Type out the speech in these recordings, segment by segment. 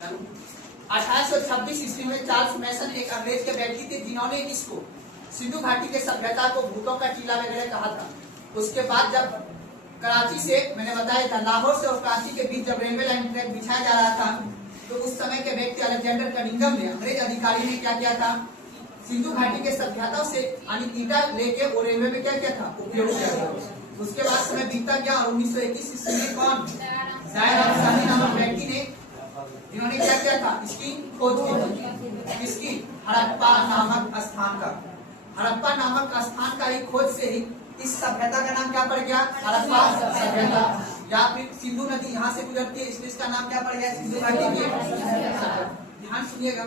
1826 ईस्वी में चार्ल्स मैसन एक अंग्रेज के व्यक्ति थे जिन्होंने इसको सिंधु घाटी के सभ्यता को भूतों का टीला वगैरह कहा था। उसके बाद जब कराची से मैंने बताया था लाहौर से और कराची के बीच जब रेलवे लाइन ट्रैक बिछाया जा रहा था तो उस समय के व्यक्ति अलेक्जेंडर कनिंघम ने अंग्रेज अधिकारी ने क्या किया था, सिंधु घाटी के सभ्यता से ईटा लेके वो रेलवे में क्या किया था, उपयोग किया था। उसके बाद समय बीतता गया और 1921 ईस्वी में कौन जायर अफसानी नामक व्यक्ति ने इन्होंने क्या किया था, इसकी खोज की। इसकी हड़प्पा नामक स्थान का, हड़प्पा नामक स्थान का ही खोज से ही इस सभ्यता का नाम क्या पड़ गया, हड़प्पा सभ्यता। या फिर सिंधु नदी यहाँ से गुजरती है इसलिए इसका नाम क्या पड़ गया, सिंधु घाटी की। ध्यान सुनिएगा,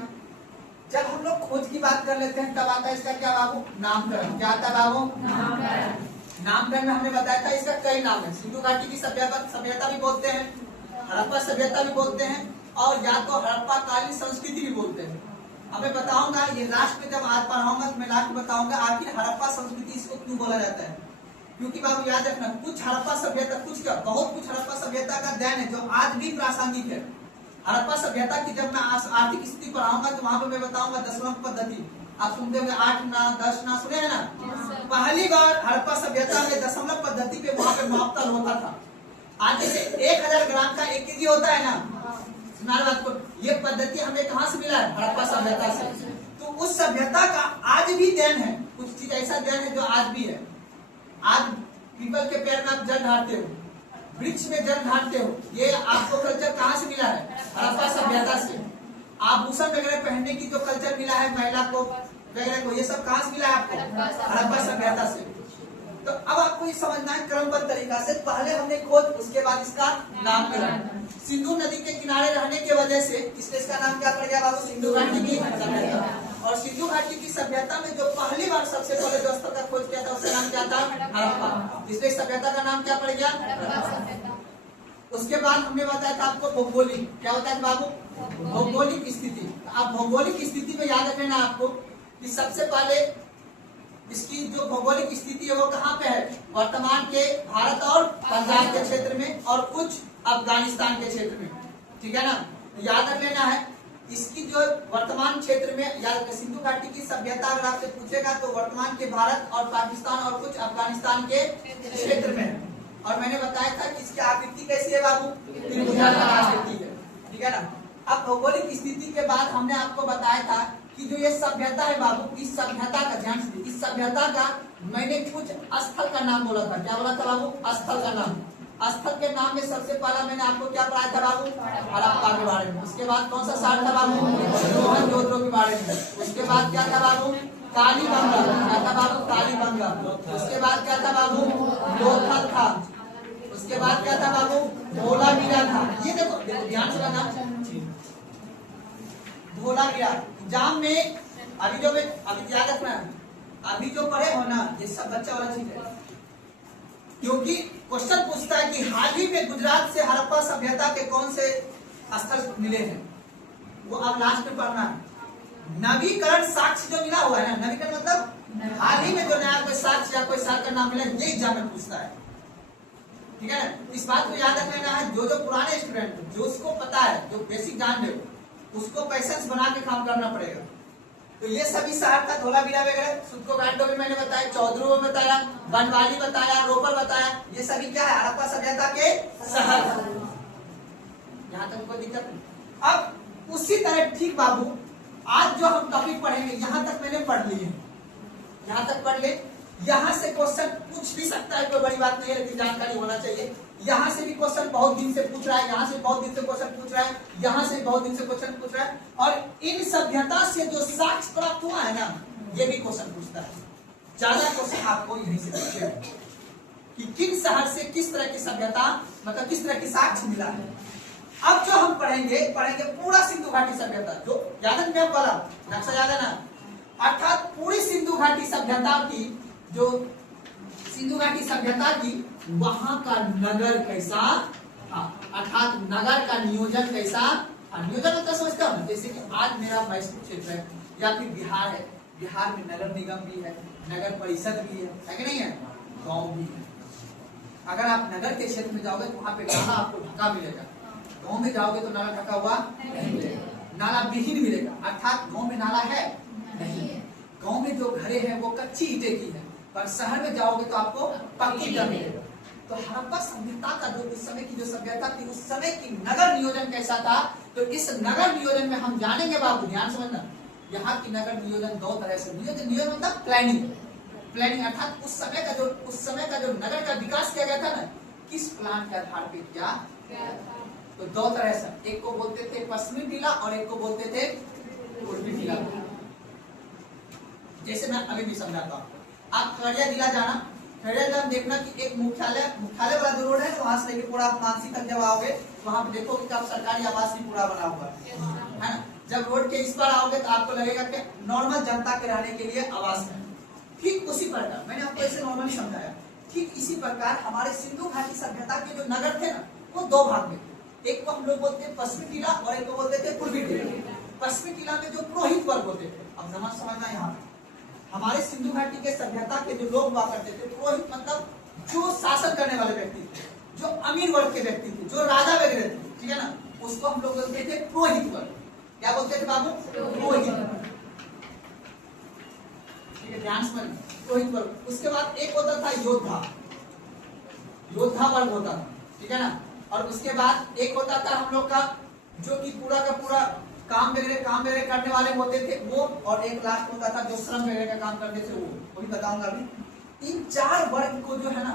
जब हम लोग खोज की बात कर लेते हैं तब आता है इसका क्या बाबू, नामकरण। क्या आता है बाबू, नामकरण में हमने बताया था इसका कई नाम है। सिंधु घाटी की सभ्यता भी बोलते हैं, हड़प्पा सभ्यता भी बोलते हैं और या तो हड़प्पा कालीन संस्कृति भी बोलते हैं। अब मैं बताऊंगा ये लास्ट में जब आज पढ़ाऊंगा तो मैं लास्ट में बताऊंगा आखिर हड़प्पा संस्कृति इसको क्यों बोला जाता है। क्योंकि बाबू याद रखना कुछ हड़प्पा सभ्यता, कुछ क्या बहुत कुछ हड़प्पा सभ्यता का देन है जो आज भी प्रासंगिक है। हड़प्पा सभ्यता की जब मैं आर्थिक स्थिति पढ़ाऊंगा तो वहां पर मैं बताऊंगा दशमलव पद्धति। आप सुनते होंगे 8 ना 10 ना, सुने है ना। पहली बार हड़प्पा सभ्यता में दशमलव पद्धति पे वहां पे मापतल होता था। आज जैसे 1000 ग्राम का 1 केजी होता है ना, बात को ये पद्धति हमें कहाँ से मिला है, हड़प्पा सभ्यता से। तो उस सभ्यता का आज भी देन है, कुछ चीज ऐसा देन है जो आज भी है। आज पीपल के पेड़ में आप जल ढालते हो, वृक्ष में जल ढालते हो, ये आपको कल्चर कहाँ से मिला है, हड़प्पा सभ्यता से। आभूषण वगैरह पहनने की जो कल्चर मिला है महिला को वगैरह को, ये सब कहाँ से मिला है आपको, हड़प्पा सभ्यता से। तो अब आपको ये समझना है क्रमबद्ध तरीका से, पहले हमने खोज उसके बाद इसका नामकरण। सिंधु नदी के किनारे रहने की वजह से इसका नाम क्या पड़ गया बाबू, सिंधु घाटी की सभ्यता। और सिंधु घाटी की सभ्यता में जो पहली बार सबसे पहले जो स्थल का खोज किया था उसका नाम क्या था, हड़प्पा। इसलिए सभ्यता का नाम क्या पड़ गया, हड़प्पा। उसके बाद हमने बताया था आपको भौगोलिक, क्या होता है बाबू, भौगोलिक स्थिति। अब भौगोलिक स्थिति में याद रखना आपको कि सबसे पहले इसकी जो भौगोलिक स्थिति है वो कहाँ पे है, वर्तमान के भारत और पंजाब के क्षेत्र में और कुछ अफगानिस्तान के क्षेत्र में, ठीक है ना। तो याद रख लेना है इसकी जो वर्तमान क्षेत्र में, याद सिंधु घाटी की सभ्यता अगर आपसे पूछेगा तो वर्तमान के भारत और पाकिस्तान और कुछ अफगानिस्तान के क्षेत्र में। और मैंने बताया था कि इसकी आकृति कैसी है बाबू, त्रिभुजाकार आकृति है, ठीक है ना। अब भौगोलिक स्थिति के बाद हमने आपको बताया था कि जो ये सभ्यता है बाबू, इस सभ्यता का ध्यान से, इस सभ्यता का मैंने कुछ स्थल का नाम बोला था। क्या बोला था बाबू, स्थल का नाम। स्थल के नाम में सबसे पहला मैंने आपको क्या पढ़ाया था बाबू, हड़प्पा के बारे में। उसके बाद कौन सा साल था बाबू, मोहनजोदड़ो के बारे में। उसके बाद क्या था बाबू, कालीबंगा। क्या था बाबू, कालीबंगा। उसके बाद क्या था बाबू, लोथल था। उसके बाद क्या था बाबू, धोलावीरा था। ये देखो ध्यान से करना, धोलावीरा एग्जाम में अभी जो मैं अभी याद रखना है, अभी जो पढ़े हो ना ये सब बच्चा वाला चीज है। क्योंकि क्वेश्चन पूछता है कि हाल ही में गुजरात से हड़प्पा सभ्यता के कौन से स्थल मिले हैं, वो अब लास्ट में पढ़ना है। नवीकरण साक्ष्य जो मिला हुआ है ना, नवीकरण मतलब हाल ही में जो नया कोई साक्ष्य या कोई साल का नाम मिला, ये एग्जाम में पूछता है, ठीक है ना। इस बात को याद रख लेना है, जो पुराने स्टूडेंट जो उसको पता है, जो बेसिक जान ले उसको पैसेंस बना के काम करना पड़ेगा। तो ये सभी शहर का धोलावीरा वगैरह, सुदको घाटो भी मैंने बताया, चौधरी में बताया, बनवाली बताया, रोपर बताया, ये सभी क्या है, हड़प्पा सभ्यता के शहर। यहाँ तक कोई दिक्कत नहीं। अब उसी तरह ठीक बाबू आज जो हम टॉपिक पढ़ेंगे यहाँ तक मैंने पढ़ लिए, यहाँ तक पढ़ ले। यहाँ से क्वेश्चन पूछ भी सकता है, कोई बड़ी बात नहीं है, लेकिन जानकारी होना चाहिए। यहाँ से भी क्वेश्चन बहुत दिन से पूछ रहा है, यहाँ से बहुत दिन से क्वेश्चन पूछ रहा है, यहाँ से बहुत दिन से क्वेश्चन पूछ रहा है। और इन सभ्यता से जो साक्ष्य प्राप्त हुआ है ना, ये भी क्वेश्चन पूछता है। ज्यादा क्वेश्चन आपको यहीं से पूछेगा कि किन शहर से किस तरह की सभ्यता, मतलब किस तरह की साक्ष्य मिला है। अब जो हम पढ़ेंगे पूरा सिंधु घाटी सभ्यता, जो याद है मैं बोला नक्शा याद है ना, अर्थात पूरी सिंधु घाटी सभ्यता की, जो सिंधु घाटी सभ्यता की वहां का नगर कैसा था, अर्थात नगर का नियोजन कैसा था। नियोजन मतलब समझता हूँ, जैसे कि आज मेरा मैसूर क्षेत्र है या फिर बिहार है, बिहार में नगर निगम भी है, नगर परिषद भी है कि नहीं है, गांव भी है। अगर आप नगर के क्षेत्र में जाओगे तो वहां पे गाना आपको ढका मिलेगा, गाँव में जाओगे तो नाला ढका हुआ नहीं मिलेगा। नाला विहीन मिलेगा, अर्थात गांव में नाला है नहीं। गांव में जो घरे हैं वो कच्ची ईंटे की है, पर शहर में जाओगे तो आपको पक्की घर मिलेगा। तो हड़प्पा सभ्यता का जो उस समय की जो सभ्यता थी, उस समय की नगर नियोजन कैसा था, तो इस नगर नियोजन में हम जानेंगे बाबू, ध्यान समझना। यहाँ की नगर नियोजन दो तरह से, नियोजन मतलब प्लानिंग अर्थात उस समय का जो नगर का विकास किया गया था ना, किस प्लान के आधार पे किया था। तो दो तरह से, एक को बोलते थे पश्चिमी टीला और एक को बोलते थे पूर्वी टीला। जैसे मैं अभी भी समझाता हूँ, आप खगड़िया जिला जाना, खगड़िया जिला देखना कि एक मुख्यालय वाला जो रोड है, वहां से लेके पूरा मानसी तक जब आओगे वहां पे देखोगे कि आप सरकारी आवास भी पूरा बना हुआ है ना। जब रोड के इस पर आओगे तो आपको लगेगा कि नॉर्मल जनता के रहने के लिए आवास है। ठीक उसी प्रकार मैंने आपको ऐसे नॉर्मली समझाया, ठीक इसी प्रकार हमारे सिंधु घाटी सभ्यता के जो नगर थे ना, वो दो भाग में, एक को हम लोग बोलते हैं पश्चिमी टीला और एक को बोलते थे पूर्वी टीला। पश्चिमी टीला में जो पुरोहित वर्ग होते थे, अब समझना यहाँ हमारे सिंधु घाटी के सभ्यता के जो लोग हुआ करते थे, पुरोहित मतलब जो शासन करने वाले व्यक्ति थे, जो अमीर वर्ग के व्यक्ति थे, जो राजा वगैरह थे, ठीक है ना, उसको हम लोग बोलते थे पुरोहित वर्ग। क्या बोलते थे बाबू? पुरोहित। ठीक है, ध्यान से पुरोहित वर्ग। उसके बाद एक होता था योद्धा वर्ग होता था, ठीक है ना। और उसके बाद एक होता था हम लोग का जो कि पूरा का पूरा काम वगैरह करने वाले होते थे वो, और एक लास्ट होता था जो श्रम वगैरह का काम करते थे वो भी बताऊंगा अभी। इन चार वर्ग को जो है ना,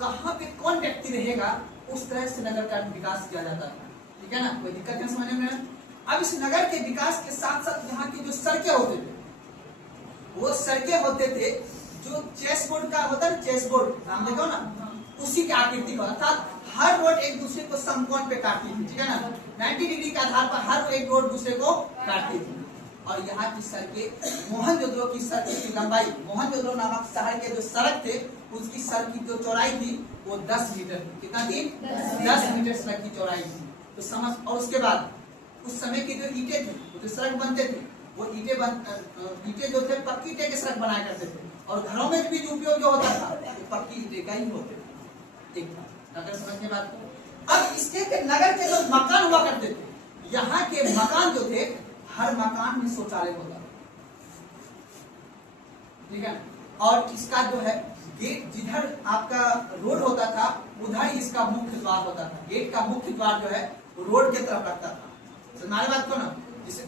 कहाँ पे कौन व्यक्ति रहेगा, उस तरह से नगर का विकास किया जाता है, ठीक है ना। कोई दिक्कत नहीं समझने में। अब इस नगर के विकास के साथ साथ यहाँ की जो सड़कें होते थे, वो सड़कें होते थे जो चेस बोर्ड का होता है, चेस बोर्ड नाम देखो ना, उसी के आकृति का, अर्थात हर रोड एक दूसरे को समकोण पे काटती थी, ठीक है ना। 90 डिग्री के आधार पर हर एक रोड दूसरे को काटती थी। और यहाँ की सड़कें, मोहनजोदड़ो की सड़क की लंबाई, मोहनजोदड़ो नामक शहर के जो सड़क थे, उसकी सड़क की जो चौड़ाई थी वो 10 मीटर, कितना थी? 10 मीटर सड़क की चौड़ाई थी। तो समझ, और उसके बाद उस समय की जो ईंटें थे, जो सड़क बनते थे, वो ईंटें जो थे पक्की ईंटें के सड़क बनाया करते थे, और घरों में भी उपयोग जो होता था पक्की ईंटें का ही होते थे। अगर समझने बात को। अब इसके नगर के जो मकान हुआ करते थे, यहाँ के मकान जो थे, हर मकान में शौचालय होता था, ठीक है। और इसका जो है गेट, जिधर आपका रोड होता था उधर इसका मुख्य द्वार होता था। गेट का मुख्य द्वार जो है रोड के तरफ रखता था। हमारी बात को ना, जिसे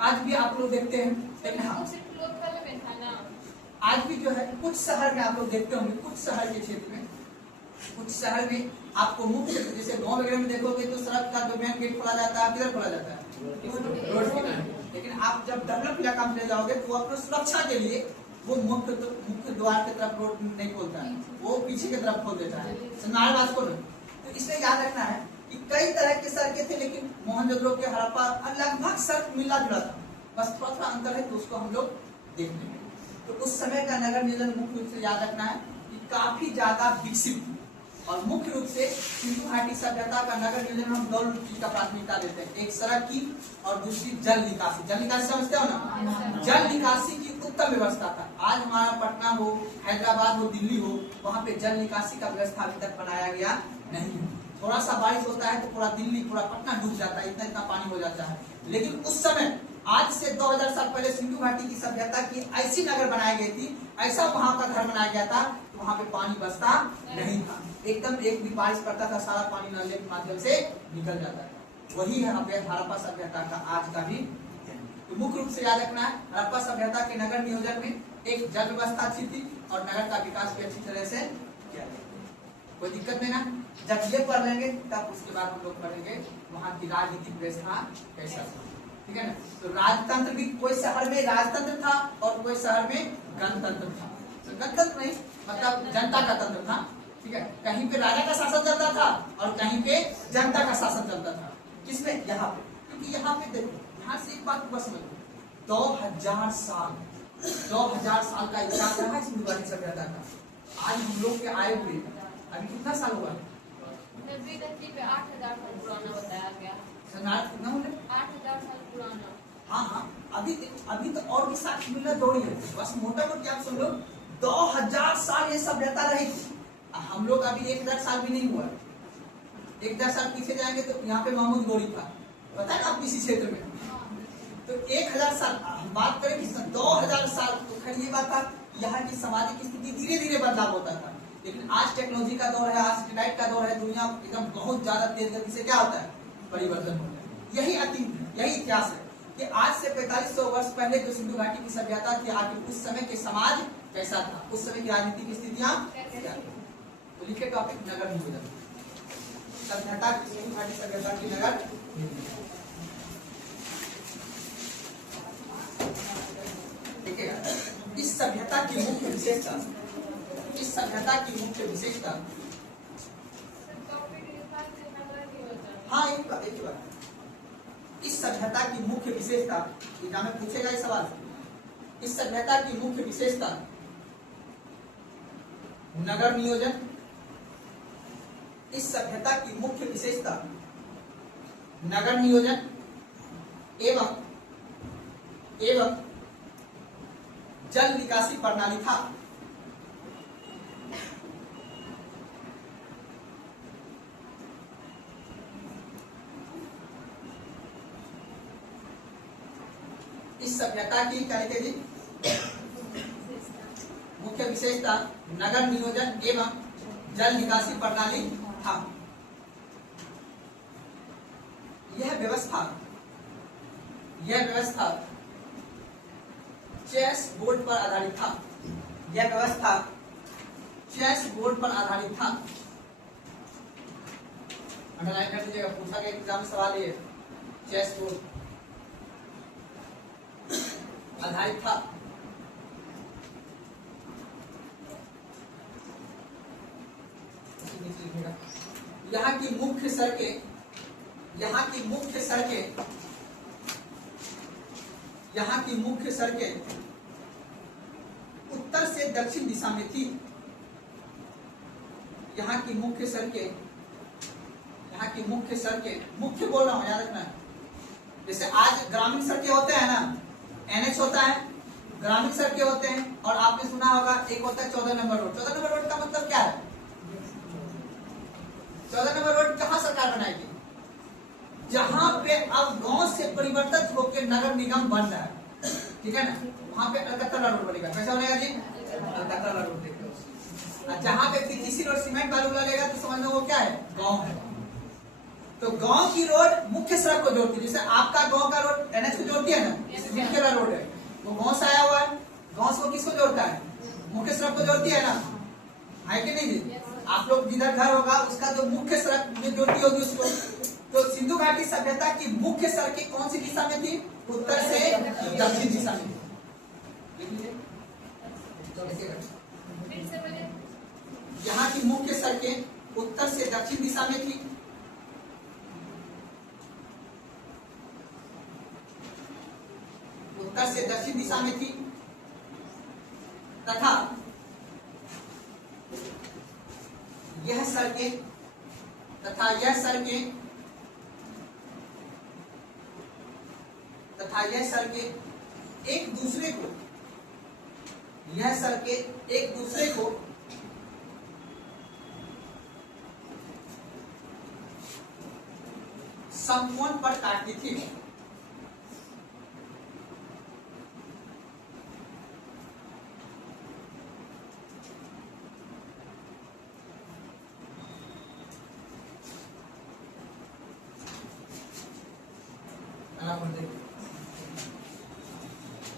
आज भी आप लोग देखते हैं, लेकिन हाँ आज भी जो है कुछ शहर में आप लोग देखते होंगे, कुछ शहर के क्षेत्र में, कुछ शहर में आपको मुख्य, जैसे गांव वगैरह में देखोगे तो सड़क का जो मेन गेट खोला जाता है, किधर खोला जाता है? रोड के किनारे। लेकिन आप जब डेवलप इलाका में जाओगे तो अपने सुरक्षा के लिए वो मुख्य द्वार की तरफ रोड नहीं खोलता है, वो पीछे की तरफ खोल देता है। समझाने बात को। तो इसलिए याद रखना है कि कई तरह के सड़कें थे, लेकिन मोहनजोदड़ो के हड़प्पा लगभग सड़क मिला जुला था, बस थोड़ा थोड़ा अंतर है, तो उसको हम लोग देख लेंगे। तो उस समय का नगर नियोजन मुख्य रूप से याद रखना है कि काफी ज्यादा विकसित थी, और मुख्य रूप से सिंधु घाटी सभ्यता का नगर नियोजन में हम दो चीज का प्राथमिकता देते हैं, एक सड़क की और दूसरी जल निकासी। जल निकासी समझते हो ना? जल निकासी की उत्तम व्यवस्था था। आज हमारा पटना हो, हैदराबाद हो, दिल्ली हो, वहाँ पे जल निकासी का व्यवस्था अभी तक बनाया गया नहीं है। थोड़ा सा बारिश होता है तो पूरा दिल्ली, पूरा पटना डूब जाता है, इतना पानी हो जाता है। लेकिन उस समय, आज से 2000 साल पहले सिंधु घाटी की सभ्यता की ऐसी नगर बनाई गई थी, ऐसा वहां का घर बनाया गया था, वहां पे पानी बसता नहीं था, एकदम एक भी बारिश पड़ता था सारा पानी नाले के माध्यम से निकल जाता था। वही है हड़प्पा सभ्यता का आज का भी। तो मुख्य रूप से याद रखना है, हड़प्पा सभ्यता के नगर नियोजन में एक जल व्यवस्था अच्छी थी और नगर का विकास भी अच्छी तरह से किया गया। कोई दिक्कत नहीं ना? जब ये पढ़ लेंगे तब उसके बाद हम लोग पढ़ेंगे वहाँ की राजनीतिक व्यवस्था कैसा था, ठीक है ना। तो राजतंत्र भी, कोई शहर में राजतंत्र था और कोई शहर में गणतंत्र था। तो गणतंत्र नहीं मतलब जनता का तंत्र था, ठीक है। कहीं पे राजा का शासन चलता था और कहीं पे जनता का शासन चलता था। किसमें? यहाँ पे। क्योंकि यहाँ पे देखो, यहाँ से एक बात बस समझो, 2000 साल का इतिहास रहा है सिंधु घाटी सभ्यता का। आज हम लोग के आए हुए अभी कितना साल हुआ है? 8,000 साल पुराना बताया गया। कितना होने? 8,000 साल पुराना। हाँ, अभी तो और भी साक्ष्य मिलना दौड़ी है, बस मोटा मोटी आप सुन लो, 2000 साल ये सभ्यता रही थी। हम लोग अभी 1000 साल भी नहीं हुआ। 1000 साल पीछे जाएंगे तो यहाँ पे महमूद गोरी था, पता है आप किसी क्षेत्र में, तो 1000 साल हम बात करें कि 2000 साल, तो खैर ये बात था यहाँ की सामाजिक स्थिति धीरे धीरे बदलाव होता था। लेकिन आज टेक्नोलॉजी का दौर है, आज इंटरनेट का दौर है, दुनिया एकदम बहुत ज्यादा तेज गति से क्या होता है, परिवर्तन होता है। यही इतिहास है कि आज से 4500 वर्ष पहले जो सिंधु घाटी की सभ्यता थी, आखिर उस समय के समाज कैसा था, उस समय की राजनीतिक स्थितियां क्या थी। तो लिखे टॉपिक नगर नियोजन, सभ्यता की सिंधु घाटी सभ्यता की नगर। इस सभ्यता की मुख्य विशेषता, इस सभ्यता की मुख्य विशेषता, हाँ एक बार इस सभ्यता की मुख्य विशेषता, एग्जाम में पूछेगा ये सवाल, इस सभ्यता की मुख्य विशेषता नगर नियोजन, इस सभ्यता की मुख्य विशेषता नगर नियोजन एवं जल निकासी प्रणाली था। इस सभ्यता की क्या लिखे जी, मुख्य विशेषता नगर नियोजन एवं जल निकासी प्रणाली था। यह व्यवस्था चेस बोर्ड पर आधारित था। यह व्यवस्था चेस बोर्ड पर आधारित था। अंडरलाइन कर दीजिएगा, पूछा गया एग्जाम सवाल ये, चेस बोर्ड आधारित था। यहाँ की मुख्य सड़कें, यहाँ की मुख्य सड़कें उत्तर से दक्षिण दिशा में थी। यहाँ की मुख्य सड़कें, मुख्य बोल रहा हूँ, याद रखना। जैसे आज ग्रामीण सड़कें होते हैं ना, NH होता है, ग्रामीण सड़कें होते हैं, और आपने सुना होगा एक होता है 14 नंबर रोड। 14 नंबर रोड का मतलब क्या है? 14 नंबर रोड कहाँ सरकार बनाएगी? जहां पे अब गांव से परिवर्तित होकर नगर निगम बन रहा है, ठीक है ना, वहां पे अलकतरा रोड बनेगा। कैसा बनेगा जी? अलकतरा रोड। देखो जहां पे किसी रोड सीमेंट बालू लगेगा तो समझ लो वो क्या है, गांव है। तो गांव की रोड मुख्य सड़क को जोड़ती है। जैसे आपका गांव का रोड NH को जोड़ती है ना, जिनके रोड है वो गांव से आया हुआ है, गांव से वो किसको जोड़ता है, मुख्य सड़क को जोड़ती है ना, है कि नहीं जी? आप लोग जिधर घर होगा उसका जो मुख्य सड़क जो जोड़ती होगी उसको। तो सिंधु घाटी सभ्यता की मुख्य सड़कें कौन सी दिशा में थी? उत्तर से दक्षिण दिशा में थी। यहाँ की मुख्य सड़कें उत्तर से दक्षिण दिशा में थी। उत्तर से दक्षिण दिशा में थी तथा यह सड़कें एक दूसरे को समकोण पर काटती थी।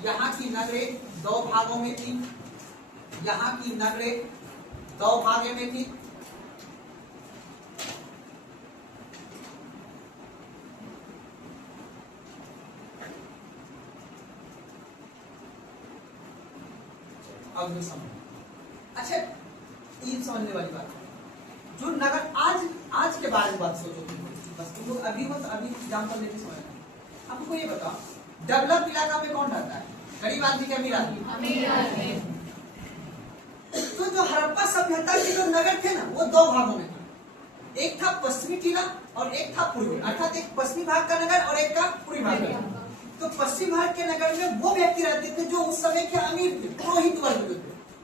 यहाँ की नगरें 2 भागों में थी। यहाँ की नगरें 2 भागों में थी। अब ये समझ, अच्छा ये समझने वाली बात है। जो नगर आज के बारे में बात सोचो, बस तुम लोग अभी एग्जाम्पल लेके समझना। आपको ये बताओ, डेवलप इलाका में कौन रहता है? गरीब आदमी के अमीर आदमी? तो जो हड़प्पा सभ्यता के जो नगर थे ना, वो 2 भागों में था। एक था पश्चिमी टीला और एक था पूर्वी, अर्थात एक पश्चिमी भाग का नगर और एक का पूर्वी भाग का। तो पश्चिम भाग के नगर में वो व्यक्ति रहते थे जो उस समय के अमीर थे, पुरोहित वर्ग थे,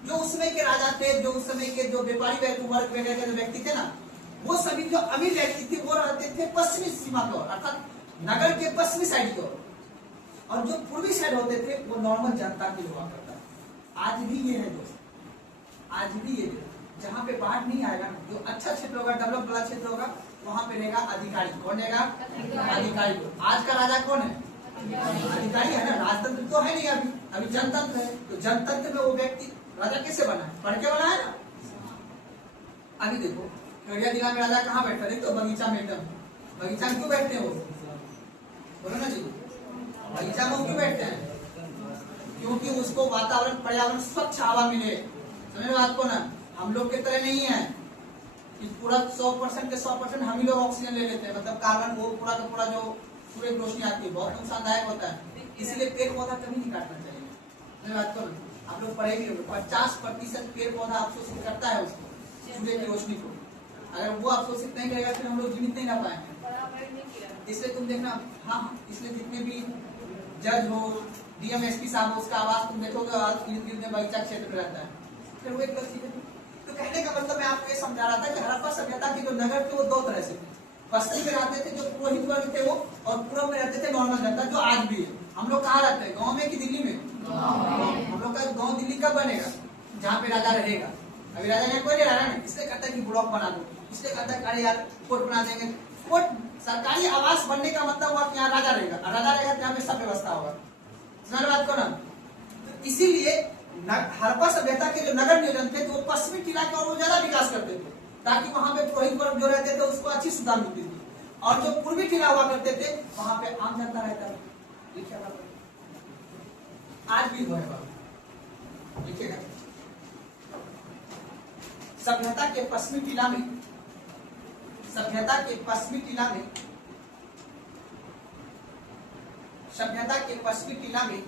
जो उस समय के राजा थे, जो उस समय के जो व्यापारी वर्ग वगैरह के व्यक्ति थे ना, वो सभी जो अमीर व्यक्ति थे वो रहते थे पश्चिमी सीमा पर, अर्थात नगर के पश्चिमी साइड की ओर, और जो पूर्वी साइड होते थे वो नॉर्मल जनता के हुआ करता था। आज भी ये है दोस्त, आज भी ये है, जहाँ पे बाढ़ नहीं आएगा, जो अच्छा क्षेत्र होगा, डेवलप वाला क्षेत्र होगा, वहाँ पे रहेगा अधिकारी। कौन रहेगा? अधिकारी। आज का राजा कौन है? अधिकारी है ना। राजतंत्र तो है नहीं, अभी जनतंत्र है। तो जनतंत्र में वो व्यक्ति राजा कैसे बना है? पढ़ के बना है ना। अभी देखो खगड़िया जिला में राजा कहाँ बैठा है? तो बगीचा में, एकदम बगीचा में क्यों बैठते हैं वो? बोलो ना जी, बगीचा में क्यों बैठते हैं? क्योंकि उसको वातावरण, पर्यावरण, स्वच्छ हवा मिले। समझ बात को ना। हम लोग के तरह नहीं है कि पूरा 100% के 100% हम ही लोग ऑक्सीजन ले लेते हैं, मतलब कार्बन, वो पूरा का पूरा जो सूर्य की रोशनी आती है बहुत नुकसानदायक होता है। इसलिए पेड़ पौधा कभी नहीं काटना चाहिए। समझ बात को ना। आप लोग पढ़ेंगे 50% पेड़ पौधा अवशोषित करता है उसको, सूर्य की रोशनी को। अगर वो अवशोषित नहीं करेगा फिर हम लोग जीवित नहीं रह पाएंगे। इसलिए तुम देखना, हाँ, इसलिए जितने भी जज हो, डीएम, एसपी साहब हो, उसका आवाज तुम देखोगे इर्द गिर्द में बगीचा क्षेत्र में रहता है। फिर वो एक गलत चीज है। तो कहने का मतलब मैं आपको ये समझा रहा था कि हड़प्पा सभ्यता के जो नगर थे वो दो तरह से थे। पश्चिम में रहते थे जो पुरोहित वर्ग थे वो, और पूर्व में रहते थे नॉर्मल जनता, जो आज भी है। हम लोग कहाँ रहते हैं? गाँव में कि दिल्ली में? हम लोग का गाँव दिल्ली कब बनेगा? जहाँ पे राजा रहेगा। अभी राजा यहाँ कोई नहीं रह रहा है, इसलिए कहता है कि ब्लॉक बना दो, इसलिए कहता है अरे यार कोर्ट बना देंगे। कोर्ट सरकारी आवास बनने का मतलब हुआ कि यहाँ राजा रहेगा, और राजा रहेगा तो यहाँ पे सब व्यवस्था होगा। समझ बात को ना। तो इसीलिए हड़प्पा सभ्यता के जो नगर नियोजन थे तो वो पश्चिमी टीला के और वो ज्यादा विकास करते थे, ताकि वहां पे पुरोहित वर्ग जो रहते थे उसको अच्छी सुविधा मिलती थी। और जो पूर्वी टीला हुआ करते थे वहां पे आम जनता रहता था। आज भी हुआ है, देखिएगा सभ्यता के पश्चिमी टीला में, सभ्यता के पश्चिमी टीला में, सभ्यता के पश्चिमी टीला में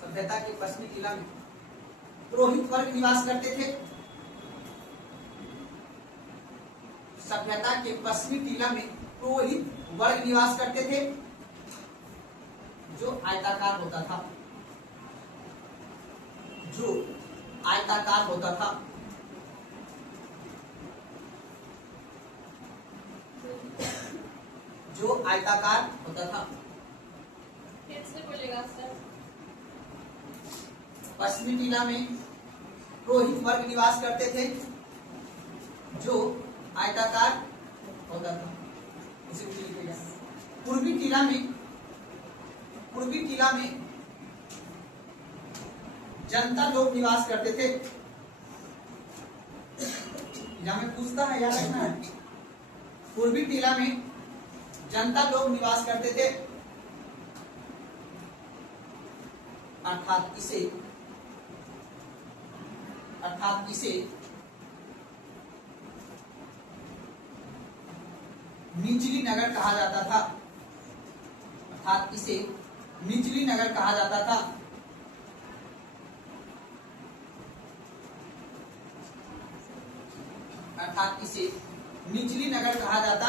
सभ्यता के पश्चिमी टीला में पुरोहित वर्ग निवास करते थे। सभ्यता के पश्चिमी टीला में पुरोहित वर्ग निवास करते थे, जो आयताकार होता था, जो आयताकार होता था। जो आयताकार होता था। फिर से बोलेगा सर। पश्चिमी टीला में पुरोहित वर्ग निवास करते थे, जो आयताकार होता था। इसे लिखिएगा। पूर्वी टीला में, पूर्वी टीला में जनता लोग निवास करते थे। यहां में पूछता है, याद रखना है। पूर्वी टीला में जनता लोग निवास करते थे, अर्थात इसे निचली नगर कहा जाता था। अर्थात इसे निचली नगर कहा जाता था। अर्थात इसे निचली नगर कहा जाता।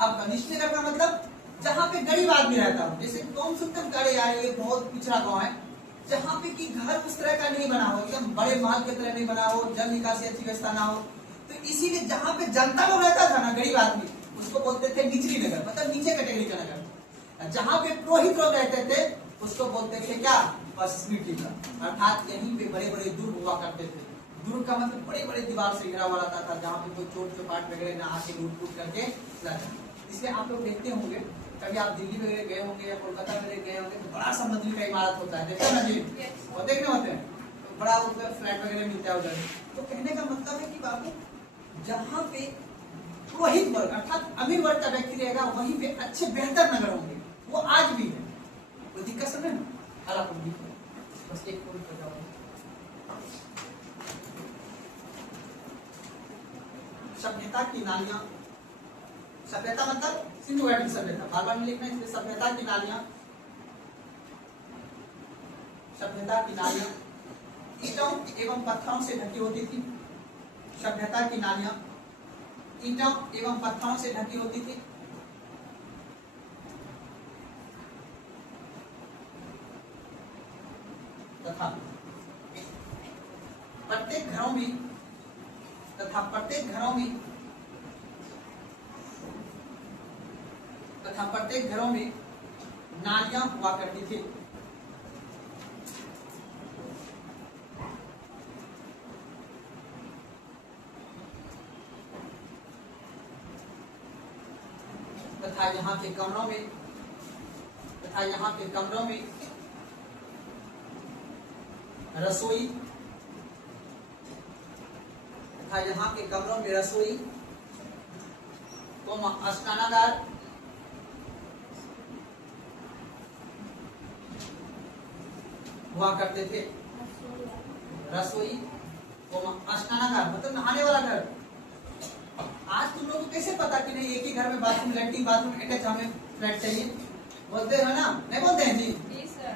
अब निचली नगर का मतलब जहाँ पे गरीब आदमी रहता हो, जैसे कौन सुनते हैं यार ये बहुत पिछड़ा गांव है, जहाँ पे कि घर उस तरह का नहीं बना हो, एकदम बड़े महल की तरह नहीं बना हो, जल निकासी अच्छी व्यवस्था ना हो। तो इसीलिए जहाँ पे जनता लोग रहता था ना, गरीब आदमी, उसको बोलते थे निचली नगर, मतलब नीचे कैटेगरी का नगर। जहाँ पे पुरोहित लोग रहते थे उसको बोलते थे क्या? पश्चिमी टीला। अर्थात यहीं पे बड़े बड़े दुर्ग हुआ करते थे। दुर्ग का मतलब बड़े बड़े दीवार से घिरा हुआ रहता था, जहाँ पे कोई चोट चपाट वगैरह ना आके लूट फूट करके जाता। इसलिए आप लोग देखते होंगे, कभी आप दिल्ली वगैरह गए होंगे या कोलकाता वगैरह गए होंगे, तो बड़ा सा मंदिर का इमारत होता है, देखते ना जी, वो देखने होते हैं, तो बड़ा उधर फ्लैट वगैरह मिलता है उधर। तो कहने का मतलब है कि बाबू जहाँ पे पुरोहित वर्ग अर्थात अमीर वर्ग का व्यक्ति रहेगा वहीं पे अच्छे बेहतर नगर होंगे, वो आज भी है। कोई दिक्कत समझे ना? हालांकि बस एक पूरी कर जाओ। सभ्यता की नालियां, सभ्यता मतलब सिंधु घाटी सभ्यता, बार बार लिखना है इसलिए। सभ्यता की नालियां, सभ्यता की नालियां ईंटों एवं पत्थरों से ढकी होती थी। सभ्यता की नालियां ईंटों एवं पत्थरों से ढकी होती थी। तथा प्रत्येक घरों में तथा प्रत्येक घरों में नालियां हुआ करती थी। तथा यहाँ के कमरों में रसोई स्नानागार हुआ करते थे। रसोई स्नानागार मतलब नहाने वाला घर। आज तुम लोग को कैसे पता कि नहीं एक ही घर में बाथरूम, लैट्रिन, बाथरूम अटैच हमें फ्लैट चाहिए? बोलते हैं ना, नहीं बोलते हैं जी? जी सर।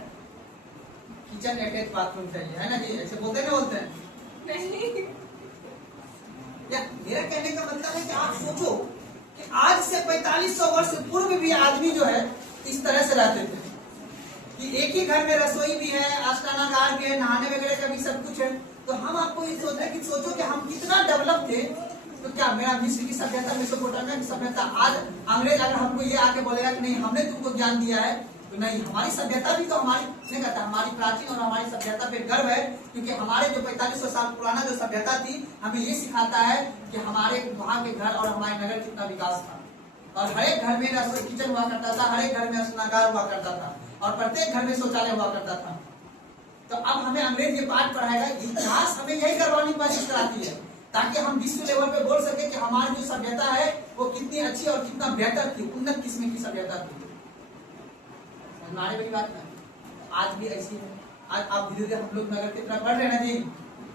किचन अटैच बाथरूम चाहिए, है ना जी? ऐसे बोलते नहीं बोलते हैं? नहीं। या मेरा कहने का मतलब है कि आप सोचो कि आज से 4500 वर्ष पूर्व भी आदमी जो है इस तरह से रहते थे कि एक ही घर में रसोई भी है, स्नानागार भी है, नहाने वगैरह का भी सब कुछ है। तो हम आपको ये सोच रहे हैं कि सोचो कि हम कितना डेवलप थे। तो क्या मेरा मिस्र की सभ्यता, मेसोपोटामिया की सभ्यता, आज अंग्रेज अगर हमको ये आके बोलेगा कि नहीं हमने तुमको ज्ञान दिया है, तो नहीं, हमारी सभ्यता भी तो हमारी नहीं कहता, हमारी प्राचीन और हमारी सभ्यता पे गर्व है। क्योंकि हमारे जो 4500 साल पुराना जो सभ्यता थी हमें ये सिखाता है कि हमारे वहाँ के घर और हमारे नगर कितना विकास था। और हर एक घर में रसोई, किचन हुआ करता था, हर एक घर में स्नानागार हुआ करता था और प्रत्येक घर में शौचालय हुआ करता था। तो अब हमें अंग्रेज ये पाठ पढ़ाएगा, इतिहास हमें यही करवाने की कोशिश कराती है ताकि हम विश्व लेवल पे बोल सके कि हमारी जो सभ्यता है वो कितनी अच्छी और कितना बेहतर थी, उन्नत किस्म की सभ्यता थी। हमारी बड़ी बात ना आज भी ऐसी है। आज आप धीरे धीरे हम लोग नगर की तरफ बढ़ रहे हैं ना जी।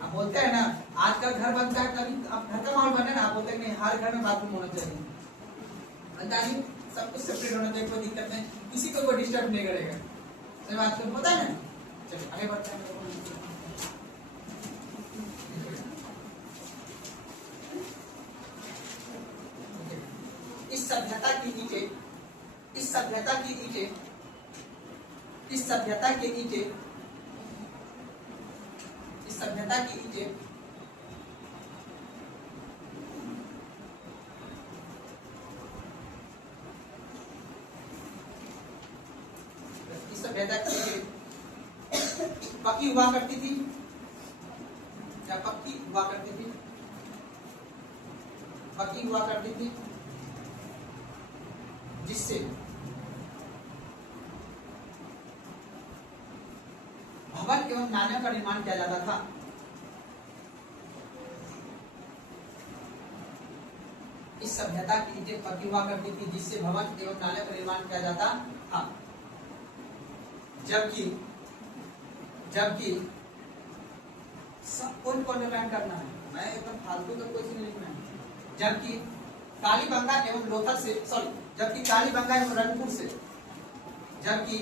आप बोलते हैं ना आजकल घर बनता है, कभी आप घर का माहौल बने ना, आप बोलते हैं नहीं हर घर में बाथरूम होना चाहिए, अंदाजी सब कुछ सेपरेट होना चाहिए, कोई दिक्कत नहीं, किसी को कोई डिस्टर्ब नहीं करेगा। सही बात तो पता है ना। चलिए आगे बढ़ते हैं। इस सभ्यता की ईंटें पक्की हुआ करती थी या पक्की हुआ करती थी जिससे भवन एवं नालियों का निर्माण किया जाता था। इस सभ्यता की ईंटें पक्की हुआ करती थी जिससे भवन एवं नालियों का निर्माण किया जाता था। जबकि सब कौन अंडरलाइन करना है, मैं एकदम फालतू का कोई नहीं लिखना है। जबकि कालीबंगा एवं लोथल से, जबकि कालीबंगा एवं रंगपुर से, जबकि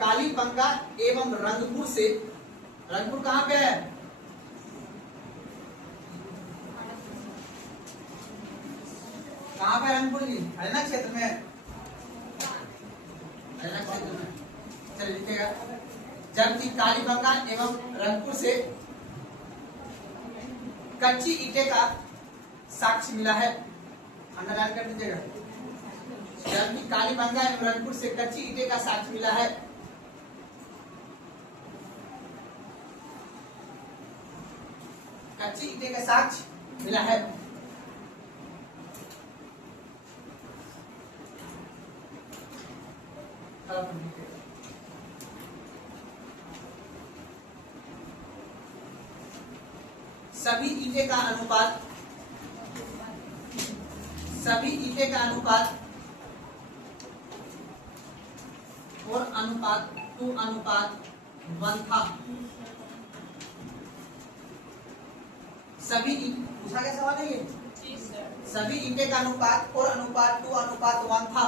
कालीबंगा एवं रंगपुर से, रंगपुर कहाँ पे है? कहाँ पे रंगपुर जी? हरियाणा क्षेत्र में, हरियाणा क्षेत्र में। चलिए लिखेगा, जबकि कालीबंगा एवं रंगपुर से कच्ची ईंटें का साक्ष्य मिला है। अंडरलाइन कर दीजिएगा। जबकि कालीबंगा एवं रंगपुर से कच्ची ईंटें का साक्ष्य मिला है। कच्ची ईंटें का साक्ष्य मिला है। सभी ईंटें का अनुपात 4:2:1 था। सभी पूछा गया सवाल है ये। जी सर। सभी ईंटें का अनुपात 4:2:1 था।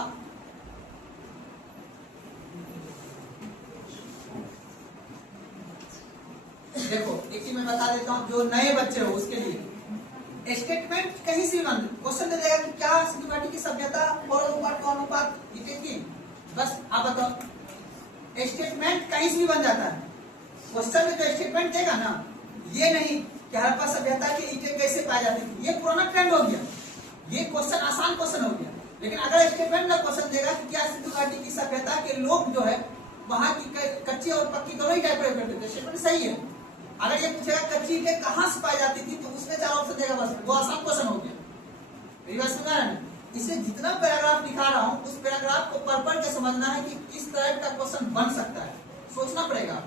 देखो एक चीज मैं बता देता हूँ जो नए बच्चे हो उसके लिए, स्टेटमेंट कहीं से बन क्वेश्चन दे देगा कि क्या सिंधु घाटी की सभ्यता 4:2:1 ईंटें थी, बस आप बताओ। स्टेटमेंट कहीं से भी बन जाता है। क्वेश्चन में जो स्टेटमेंट देगा ना, ये नहीं कि हड़प्पा सभ्यता की ईंटें कैसे पाई जाती थी, ये पुराना ट्रेंड हो गया। ये क्वेश्चन आसान क्वेश्चन हो गया। लेकिन अगर स्टेटमेंट में क्वेश्चन देगा कि क्या सिंधु घाटी की सभ्यता के लोग जो है वहां की कच्ची और पक्की दोनों ही टाइप करते थे, स्टेटमेंट सही है। अगर ये पूछेगा कच्ची ईंटें कहां से पाई जाती थी, तो उसमें 4 ऑप्शन देगा बस, वो आसान क्वेश्चन हो गया। मेरी बात समझ रहे हैं? इसे जितना पैराग्राफ दिखा रहा हूं उस पैराग्राफ को पढ़ के समझना है कि किस तरह का क्वेश्चन बन सकता है, सोचना पड़ेगा।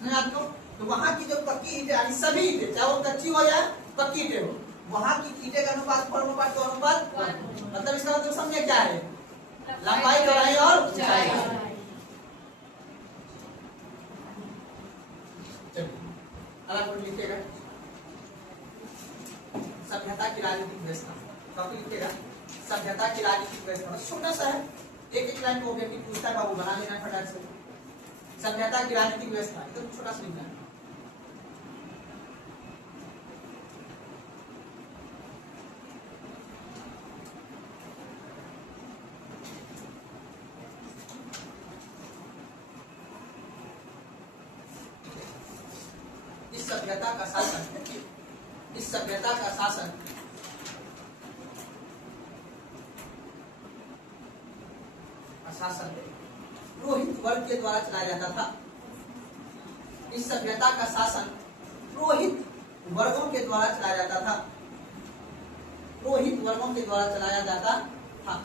समझ आपको? तो वहां की जो पक्की ईंटें यानी सभी ईंटें, चाहे वो कच्ची हो या पक्की ईंटें हो, वहां की ईंटें का अनुपात अनुपात का अनुपात, मतलब इसका मतलब समझे क्या है, लंबाई चौड़ाई और ऊंचाई। अलग लिखिएगा सभ्यता की राजनीतिक व्यवस्था, कॉपी लिखिएगा सभ्यता की राजनीतिक व्यवस्था, छोटा सा है, एक लाइन को व्यक्ति पूछता है, बाबू बना लेना फटाक से। सभ्यता की राजनीतिक व्यवस्था एकदम छोटा सा लिखना है। इस सभ्यता का शासन, इस सभ्यता का शासन पुरोहित वर्ग के द्वारा चलाया जाता था। इस सभ्यता का शासन पुरोहित वर्गों के द्वारा चलाया जाता था, पुरोहित वर्गों के द्वारा चलाया जाता था।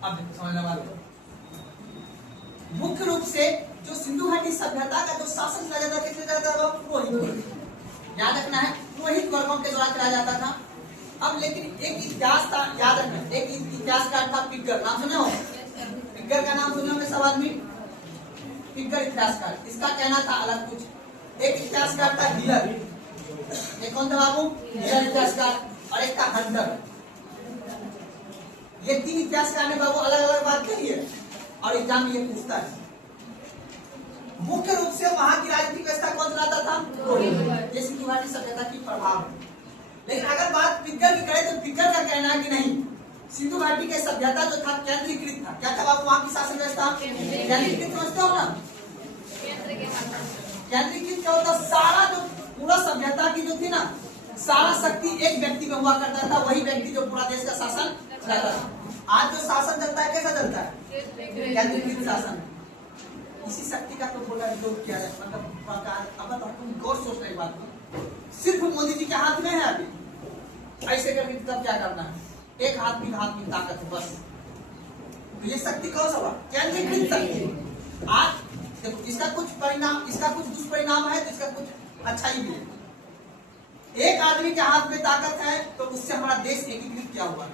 अब समझने वाले मुख्य रूप से जो सिंधु घाटी सभ्यता का जो शासन चला जाता था, किसने चलाया जाता था? पुरोहित। याद रखना है, पुरोहित वर्गों के द्वारा चलाया जाता था। अब लेकिन एक इतिहास था, याद रखना, एक इतिहासकार था पिग्गर, नाम सुने हो? पिग्गर का नाम सुने होंगे सब आदमी, पिग्गर इतिहासकार। इसका कहना था अलग कुछ। एक इतिहासकार था हिलर, एक कौन था बाबू? हिलर इतिहासकार, और एक था हंटर। ये 3 इतिहासकार ने बाबू अलग अलग बात कही है और एग्जाम में ये पूछता है। मुख्य रूप से वहां की राजनीतिक व्यवस्था कौन चलाता था? ये सिंधु घाटी सभ्यता की प्रभाव है। लेकिन अगर बात पिग्गर की करें तो पिग्गर का कहना है कि नहीं, सिंधु घाटी की सभ्यता जो था केंद्रीकृत था। क्या था बाबू वहां की शासन व्यवस्था? केंद्रीकृत समझते हो ना? केंद्रीकृत क्या होता? सारा जो पूरा सभ्यता की जो थी ना, सारा शक्ति एक व्यक्ति में हुआ करता था, वही व्यक्ति जो पूरा देश का शासन चलाता था। आज जो शासन चलता है कैसा चलता है? केंद्रीकृत शासन। इसी शक्ति का तो बोला विरोध किया जाए, मतलब अब तुम गौर सोचना एक बात को, सिर्फ मोदी जी के हाथ में है अभी, ऐसे करके तब क्या करना है, एक हाथ में ताकत है बस। तो ये शक्ति कौन सा हुआ? केंद्रीकृत शक्ति। आज देखो इसका कुछ परिणाम, इसका कुछ दुष्परिणाम है, तो इसका कुछ अच्छाई भी है। एक आदमी के हाथ में ताकत है तो उससे हमारा देश एकीकृत क्या हुआ?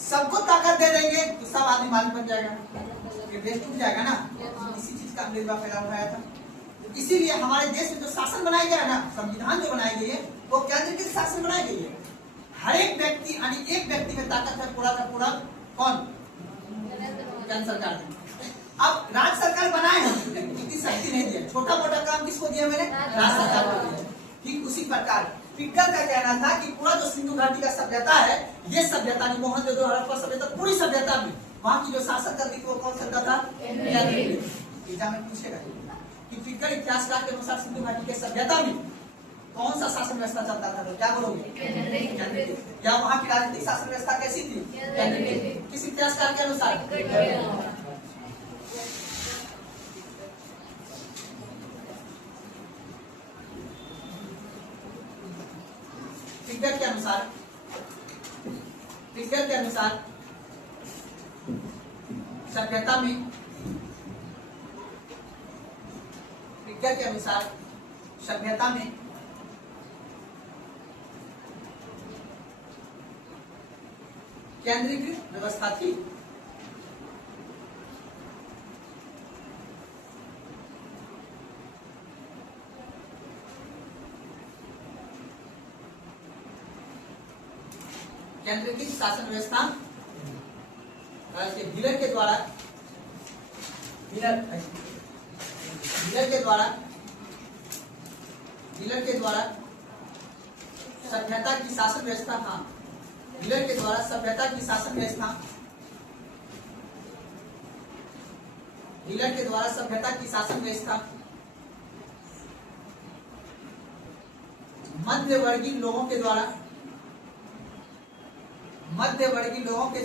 सबको ताकत दे देंगे तो सब आदमी मालिक बन जाएगा, फिर देश टूट जाएगा ना। इसी चीज का अंग्रेज फैला उठाया था। इसीलिए हमारे देश में जो शासन बनाया गया है ना, संविधान जो बनाई गई है, वो केंद्रीकृत शासन बनाई गई है। हर एक व्यक्ति यानी एक व्यक्ति में ताकत है पूरा का पूरा, कौन? केंद्र सरकार ने। अब राज्य सरकार बनाए हैं, इतनी शक्ति नहीं दी। छोटा मोटा काम किसको दिया मैंने? राज्य सरकार को दिया। ठीक उसी प्रकार पिग्गर का कहना था कि पूरा जो सिंधु घाटी का सभ्यता है, ये सभ्यता मोहनजोदड़ो हड़प्पा सभ्यता, पूरी सभ्यता में वहां की जो शासन करती थी वो कौन करता था? एग्जाम में पूछेगा कि पिग्गर इतिहासकार के अनुसार सिंधु घाटी के सभ्यता में कौन सा शासन व्यवस्था चलता था, तो क्या बोलोगे? या वहां की राजनीतिक शासन व्यवस्था कैसी थी? किस इतिहासकार के अनुसार? पिग्गर के अनुसार, पिग्गर के अनुसार सभ्यता में, पिग्गर के अनुसार सभ्यता में केंद्रीकृत व्यवस्था थी। केंद्रीकृत शासन व्यवस्था हिलर के द्वारा सभ्यता की शासन व्यवस्था, हाँ, हिलर के द्वारा सभ्यता की शासन व्यवस्था, हिलर के द्वारा सभ्यता की शासन व्यवस्था मध्यवर्गीय लोगों के द्वारा मध्यवर्गीय लोगों के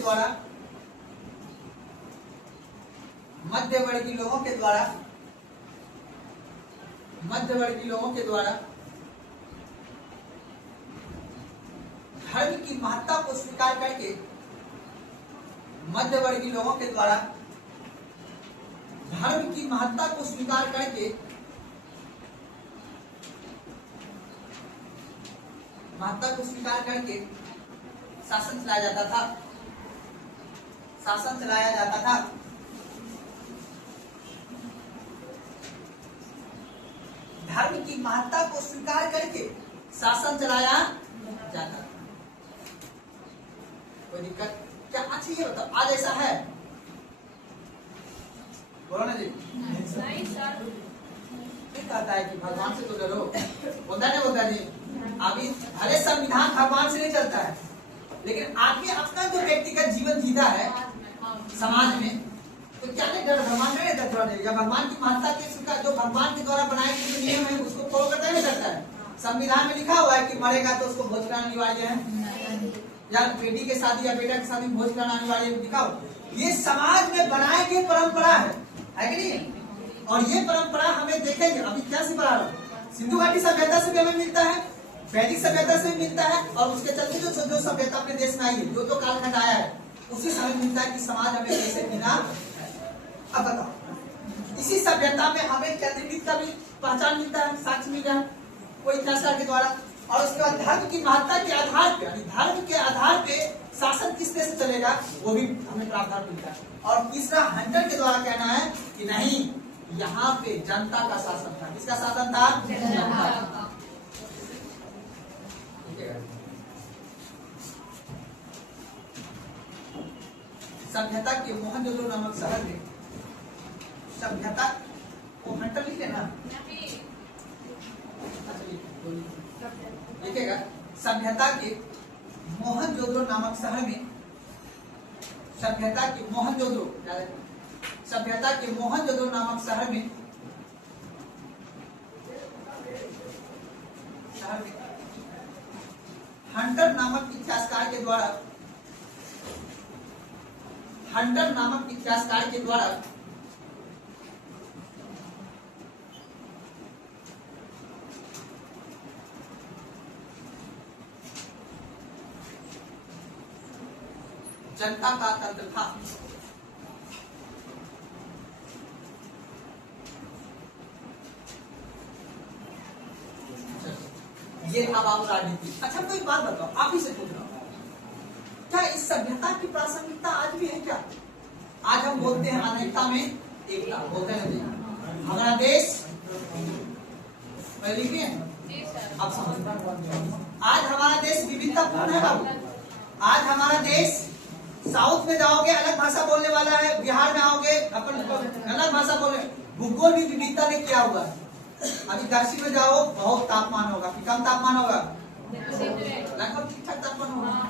द्वारा धर्म की महत्ता को स्वीकार करके मध्यवर्गीय लोगों के द्वारा धर्म की महत्ता को स्वीकार करके शासन चलाया जाता था। धर्म की महत्ता को स्वीकार करके शासन चलाया जाता था। कोई दिक्कत क्या? अच्छा ये बताओ, आज ऐसा है? बोलो ना जी। नहीं सर। कहता है कि भगवान से तो डरो, बोलता नहीं बोलता जी। अभी भले संविधान भगवान से नहीं चलता है, लेकिन आदमी अपना जो व्यक्तिगत जीवन जीता है समाज में, तो क्या नहीं डर? भगवान नहीं रहता थोड़ा देर, या भगवान की महत्ता के स्वीकार, जो भगवान के द्वारा बनाए गए जो नियम है उसको फॉलो करता नहीं करता है। संविधान में लिखा हुआ है कि मरेगा तो उसको भोज कराना अनिवार्य है, या बेटी के शादी या बेटा के शादी में भोज कराना अनिवार्य है, लिखा हो। ये समाज में बनाए गए परंपरा है कि नहीं? और ये परंपरा हमें देखेंगे अभी क्या से पढ़ा रहा हूँ, सिंधु घाटी सभ्यता से भी हमें मिलता है, वैदिक सभ्यता से भी मिलता है, और उसके चलते जो सभ्यता अपने देश में आई है, जो कालखंड आया है, उसी समय मिलता है कि समाज हमें कैसे जीना। अब बताओ, इसी सभ्यता में हमें केंद्रीकृत का भी पहचान मिलता है, साक्ष्य मिल रहा है कोई इतिहासकार के द्वारा। और उसके बाद धर्म की महत्ता के आधार पे, धर्म के आधार पे शासन किस तरह से चलेगा वो भी हमें प्रावधान मिलता है। और तीसरा हंटर के द्वारा कहना है कि नहीं, यहाँ पे जनता का शासन था। किसका शासन था? जनता। सभ्यता के मोहनजोदड़ो नामक शहर में, सभ्यता को हंटर लिखे ना, लिखेगा। सभ्यता के मोहनजोदड़ो नामक शहर में, सभ्यता के मोहनजोदड़ो नामक शहर में हंटर नामक इतिहासकार के द्वारा जनता का तंत्र था। ये था बाबू राजनीति। अच्छा कोई बात बताओ, आप ही से पूछ रहा हूं, क्या इस सभ्यता की प्रासंगिकता आज भी है क्या? आज हम बोलते हैं अनेकता में एकता, बोलते हैं हमारा देश, लिखिए आप समझ, आज हमारा देश विविधतापूर्ण है बाबू। आज हमारा देश, साउथ में जाओगे अलग भाषा बोलने वाला है, बिहार में आओगे अपन अलग भाषा बोले, भूगोल भी विविधता ने किया हुआ है। अभी दक्षिण में जाओ बहुत तापमान होगा, कम तापमान होगा, लगभग ठीक ठाक तापमान होगा।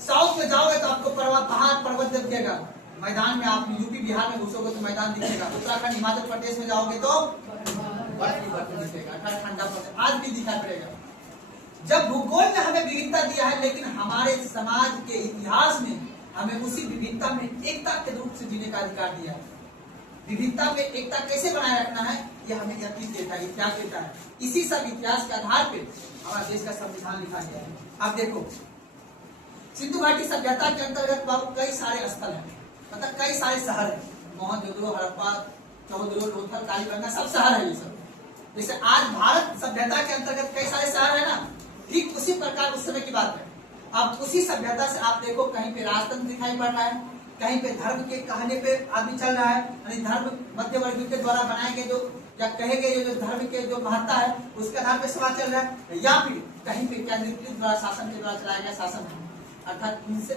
साउथ में जाओगे तो आपको पहाड़ पर्वत दिखेगा, मैदान में आप यूपी बिहार में घुसोगे तो मैदान दिखेगा। उत्तराखंड हिमाचल प्रदेश में जाओगे तो बर्फ दिखेगा, ठंडा आज भी दिखाई पड़ेगा। जब भूगोल ने हमें विविधता दिया है, लेकिन हमारे समाज के इतिहास ने हमें उसी विविधता में एकता के रूप से जीने का अधिकार दिया है। विविधता में एकता कैसे बनाए रखना है, ये हमें अतीत देता है, इतिहास देता है। इसी सब इतिहास के आधार पे हमारा देश का संविधान लिखा गया है। अब देखो, सिंधु घाटी सभ्यता के अंतर्गत बाबू कई सारे स्थल हैं, मतलब कई सारे शहर हैं, मोहनजोदड़ो, हड़प्पा, चौधरी, लोथल, कालीबंगा, सब शहर है ये सब। जैसे आज भारत सभ्यता के अंतर्गत कई सारे शहर है ना, ठीक उसी प्रकार उस समय की बात है। अब उसी सभ्यता से आप देखो, कहीं पे राजतंत्र दिखाई पड़ रहा है, कहीं पे धर्म के कहने पे आदमी चल रहा है, यानी धर्म मध्यवर्गीय के द्वारा बनाए गए जो या कहे गए जो धर्म के जो महत्ता है उसके आधार पे समाज चल रहा है, या फिर कहीं पे केंद्रीकृत द्वारा शासन के द्वारा चलाया गया शासन है, अर्थात इनसे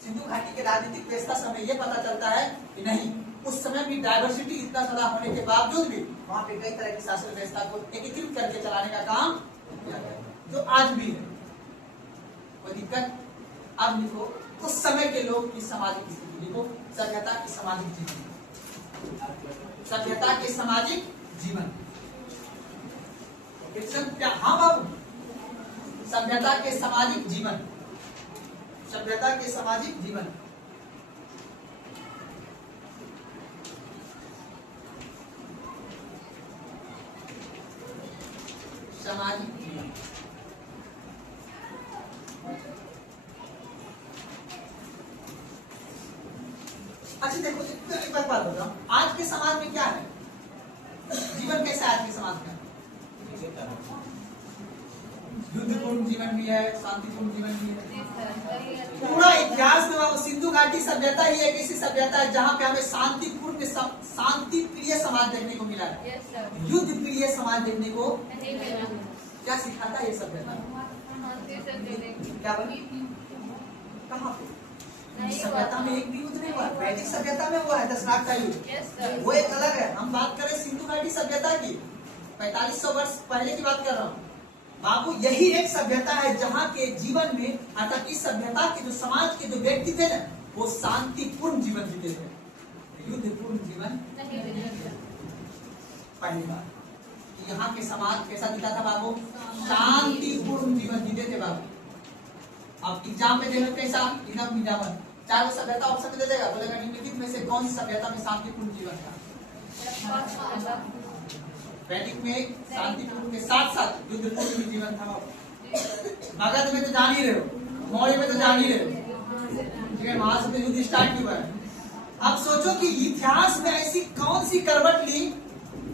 सिंधु घाटी के राजनीतिक व्यवस्था से हमें ये पता चलता है कि नहीं, उस समय भी डाइवर्सिटी इतना ज्यादा होने के बावजूद भी वहां पे कई तरह की शासन व्यवस्था को एकीकृत करके चलाने का काम किया गया, जो आज भी है। कोई दिक्कत? अब लिखो उस समय के लोग की सामाजिक स्थिति, लिखो सभ्यता की सामाजिक जीवन, सभ्यता के सामाजिक जीवन। क्या? हाँ बाबू, सभ्यता के सामाजिक जीवन, सभ्यता के सामाजिक जीवन। सामाजिक जीवन। अच्छा देखो, एक बात बता रहा हूं, आज के समाज में क्या है, जीवन कैसा है आज के समाज में? युद्धपूर्ण जीवन भी है, शांतिपूर्ण जीवन भी है। पूरा इतिहास में वो सिंधु घाटी सभ्यता ही एक ऐसी सभ्यता है जहाँ पे हमें शांतिपूर्ण, शांति प्रिय समाज देखने को मिला है, युद्ध प्रिय समाज देखने को। क्या सिखाता है ये सभ्यता? क्या बनी? कहाँ पे? सभ्यता में एक भी युद्ध नहीं हुआ, वैदिक सभ्यता में हुआ है 10 लाख का युद्ध, वो एक अलग है। हम बात करें सिंधु घाटी सभ्यता की, 4500 वर्ष पहले की बात कर रहा हूँ बाबू। यही एक सभ्यता है जहाँ के जीवन में, अर्थात इस सभ्यता के जो समाज के जो व्यक्ति थे ना, वो शांतिपूर्ण जीवन जीते थे, युद्धपूर्ण जीवन। पहली बात, यहाँ के समाज कैसा जीता था बाबू? शांतिपूर्ण जीवन जीते थे बाबू। अब एग्जाम में देखो कैसा इनम एग्जाम, चाहे वो सभ्यता ऑप्शन दे देगा, बोलेगा निम्नलिखित में से कौन सी सभ्यता में शांतिपूर्ण जीवन था? वैदिक में शांतिपूर्ण के साथ साथ युद्धपूर्ण भी जीवन था। मगध में तो जान ही रहे हो, मौर्य में तो जान ही रहे हो, ठीक है, वहां से तो युद्ध स्टार्ट हुआ है। अब सोचो कि इतिहास में ऐसी कौन सी करवट ली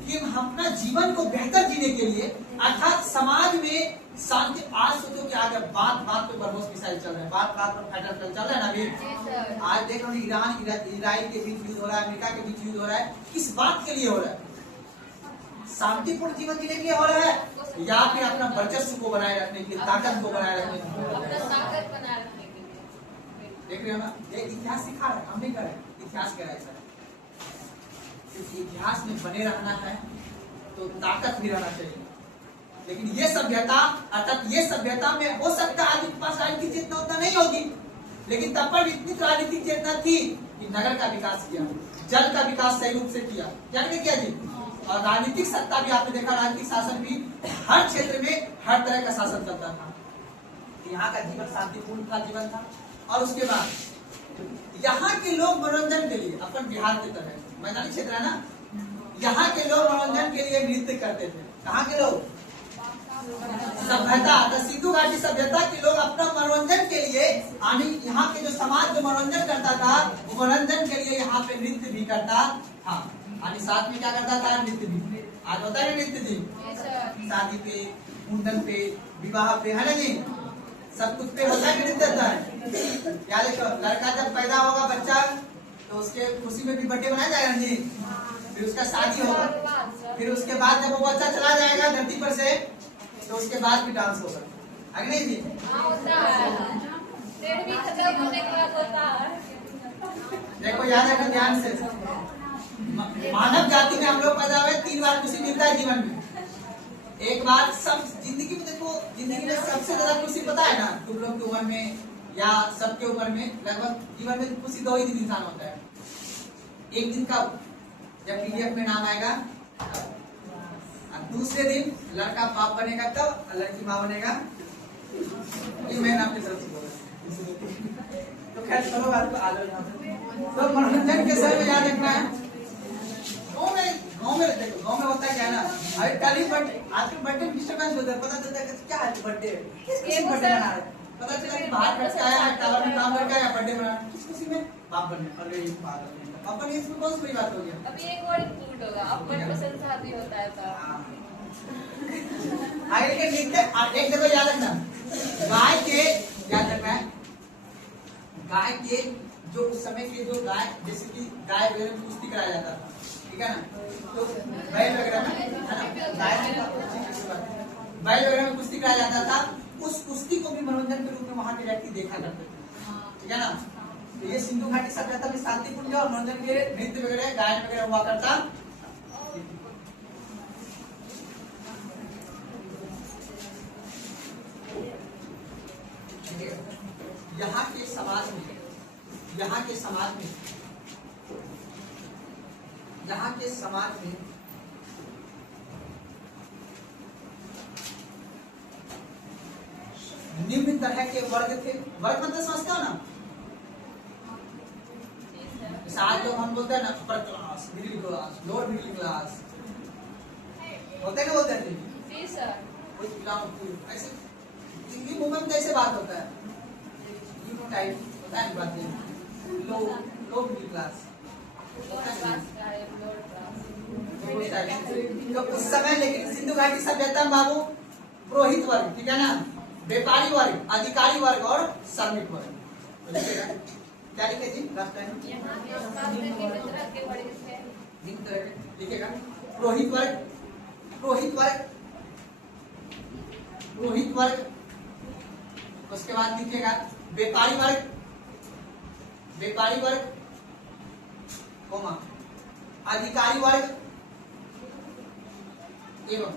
कि हम अपना जीवन को बेहतर जीने के लिए, अर्थात समाज में शांति। आज सोचो कि आगे बात बात पे बरमोस मिसाइल चल रहे हैं, बात बात पर फाइटर चल रहा है ना अभी। आज देख रहे ईरान इजराइल के बीच युद्ध हो रहा है, अमेरिका के बीच युद्ध हो रहा है, किस बात के लिए हो रहा है? शांतिपूर्ण जीवन जीने के लिए हो रहा है, या फिर अपना वर्चस्व को बनाए रखने के लिए, ताकत को बनाए रखने के लिए? देख रहे हो ना, ये इतिहास सिखा रहा है, हम नहीं कर रहे, इतिहास कह रहा है सर। क्योंकि इतिहास में बने रहना है तो ताकत भी रहना चाहिए। लेकिन ये सभ्यता, अर्थात ये सभ्यता में हो सकता है आदमी के पास राजनीतिक चेतना उतना नहीं होगी, लेकिन तब पर इतनी राजनीतिक चेतना थी कि नगर का विकास किया, जल का विकास सही रूप से किया, क्या किया जी? और राजनीतिक सत्ता भी आपने देखा, राजनीतिक शासन भी हर क्षेत्र में हर तरह का शासन चलता था। यहाँ का जीवन शांतिपूर्ण था, जीवन था। और उसके बाद यहाँ के लोग मनोरंजन के लिए, अपन बिहार की तरह मैदानी क्षेत्र है ना, यहाँ के लोग मनोरंजन के लिए नृत्य करते थे। कहाँ के लोग? सभ्यता, सिंधु घाटी सभ्यता के लोग अपना मनोरंजन के लिए, यहाँ के जो समाज जो मनोरंजन करता था, वो मनोरंजन के लिए यहाँ पे नृत्य भी करता था। साथ में क्या करता था? नृत्य भी। आज होता है नृत्य जी, शादी पे, मुंडन पे, विवाह पे, है ना जी, सब कुछ पे होता है, नृत्य होता है। क्या देखो, लड़का जब पैदा होगा बच्चा, तो उसके खुशी में भी बर्थडे मनाया जाएगा जी, फिर उसका शादी होगा, फिर उसके बाद जब वो बच्चा चला जाएगा धरती पर से, तो उसके बाद भी डांस होगा, है नहीं जी? देखो याद रखो ध्यान से, मानव जाति में हम लोग पैदा हुए, 3 बार खुशी मिलता है जीवन में। एक बार सब जिंदगी में, देखो जिंदगी में सबसे ज्यादा खुशी पता है ना, तुम लोग की उम्र में या सबके उम्र में लगभग जीवन में खुशी 2 ही दिन इंसान होता है। एक दिन का जब पीडीएफ में नाम आएगा, दूसरे दिन लड़का बाप बनेगा तब, लड़की माँ बनेगा। ये मैं आपकी तरफ से बोल रहा हूँ। तो खैर चलो बात को आगे, तो मनोरंजन के समय में याद रखना है। गाँव में देखो, गाँव में होता है क्या ना, अरे कल ही बर्थडे, आजकल बर्थडे डिस्टर्बेंस होता है, पता चलता है क्या है बर्थडे, किस बर्थडे मना रहे, पता चला कि बाहर करता है, टावर में काम करता है, या बर्थडे मना किस खुशी में? बाप बनने, अरे अपन इसमें कौन सी बड़ी बात हो गया? अभी एक और इंक्लूड होगा, अपन पसंद शादी होता है तो आगे के लिखते, एक देखो याद रखना, गाय के याद रखना है, गाय के जो उस समय के जो गाय, जैसे कि गाय वगैरह में कुश्ती कराया जाता था, ठीक है ना, तो बैल वगैरह में, है ना, बैल वगैरह में कुश्ती कराया जाता था। उस कुश्ती को भी मनोरंजन के रूप में वहाँ के व्यक्ति देखा करते थे, ठीक है ना। तो ये सिंधु घाटी सभ्यता में शांतिपूर्ण और मनोरंजन के नृत्य वगैरह गायन वगैरह हुआ करता। यहाँ के समाज में निम्न तरह के वर्ग थे। वर्ग मतलब समझते हो ना, आज लोग हम बोलते हैं ना upper class, middle class, lower middle class होते हैं ना, बोलते हैं ऐसे हिंदी मूवमेंट में ऐसे बात होता है, टाइप होता है बात लो मिडिल क्लास तो उस समय। लेकिन सिंधु घाटी सभ्यता में बाबू पुरोहित वर्ग, ठीक है ना, व्यापारी वर्ग, अधिकारी वर्ग और श्रमिक वर्ग। क्या लिखे जी लिखेगा? पुरोहित वर्ग, उसके बाद लिखेगा व्यापारी वर्ग, कोमा अधिकारी वर्ग एवं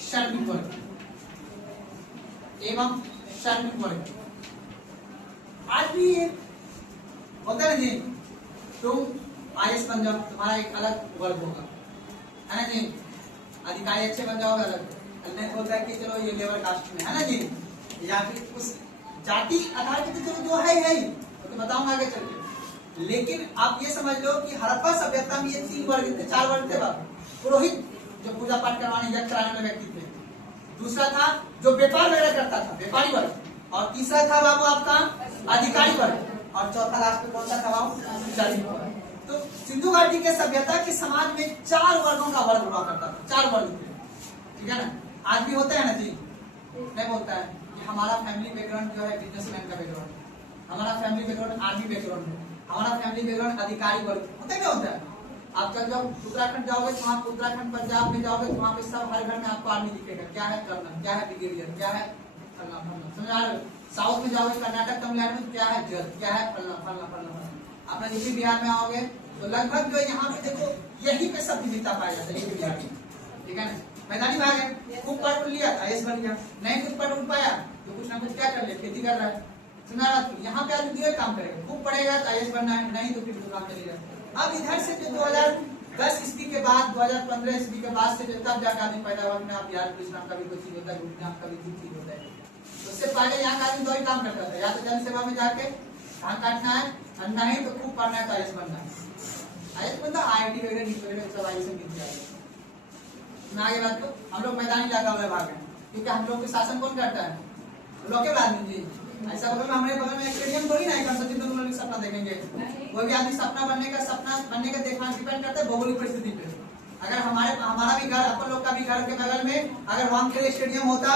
श्रमिक वर्ग। आज भी होता है जी, तुम IAS बन जाओ, तुम्हारा एक अलग वर्ग होगा, है ना जी। अधिकारी अच्छे बन जाओगे अलग, नहीं होता है कि चलो ये लेबर कास्ट में, है ना जी, या फिर उस जाति आधार पे तो चलो जो है तो बताऊंगा आगे चल के। लेकिन आप ये समझ लो कि हड़प्पा सभ्यता में ये 3 वर्ग थे, 4 वर्ग थे बाबू। पुरोहित जो पूजा पाठ करवाने यज्ञ कराने वाले व्यक्ति थे, दूसरा था जो व्यापार वगैरह करता था, व्यापारी वर्ग, और तीसरा था बाबू आपका अधिकारी वर्ग, और चौथा लास्ट में कौन सा था बाबू? श्रमिक वर्ग। तो सिंधु घाटी के सभ्यता के समाज में 4 वर्गों का वर्ग हुआ करता था, 4 वर्ग थे, ठीक है ना। आज भी होता है ना जी, नहीं बोलता है कि हमारा फैमिली बैकग्राउंड जो है बिजनेसमैन का बैकग्राउंड, हमारा फैमिली बैकग्राउंड आर्मी बैकग्राउंड है, हमारा फैमिली बैकग्राउंड अधिकारी वर्ग होता है। क्या होता है? आप कल जब उत्तराखंड जाओगे तो वहाँ उत्तराखंड पंजाब में जाओगे तो वहाँ पे सब हर घर में आपको आर्मी दिखेगा, क्या है कर्नल, क्या है ब्रिगेडियर, क्या है फलना फलना, समझ आ रहे हो? साउथ में जाओगे कर्नाटक तमिलनाडु में क्या है जज, क्या है फलना फलना फलना। अपना यूपी बिहार में आओगे तो लगभग जो यहाँ पे देखो यही पे सब विविधता पाया जाता है यूपी बिहार में, ठीक है ना। मैदानी भाग है, खूब पढ़ लिया IAS बन गया, नहीं कुछ पढ़ पाया तो कुछ ना कुछ क्या कर ले, खेती कर रहा है, सुना रहा। यहाँ पे आदमी काम करेगा, खूब पढ़ेगा तो IAS बनना है, नहीं तो फिर दुकान चलेगा। अब इधर से जो 2010 ईस्वी के बाद 2015 ईस्वी के बाद से जो तब जाकर आदमी पैदा हुआ में आप बिहार पुलिस नाम का भी कोई चीज होता है, गुड़ी नाम का भी कुछ चीज होता है। उससे पहले यहाँ का आदमी 2 ही काम करता था, या तो जन सेवा में जाके धान काटना है, और नहीं तो खूब पढ़ना है तो IAS बनना है। IAS बनना IIT वगैरह नीट वगैरह सब IAS में मिल जाएगा। आगे बात को हम लोग मैदानी इलाका वाले भाग है, क्योंकि हम लोग के शासन कौन करता है? लोकल आदमी जी। ऐसा बगल में हमारे बगल में स्टेडियम थोड़ी ना है, सचिन तेंदुलकर का सपना देखेंगे। कोई भी आदमी सपना बनने का देखना डिपेंड करता है भौगोलिक परिस्थिति पे। अगर हमारा भी घर, अपन लोग का भी घर के बगल में अगर वानखेड़े स्टेडियम होता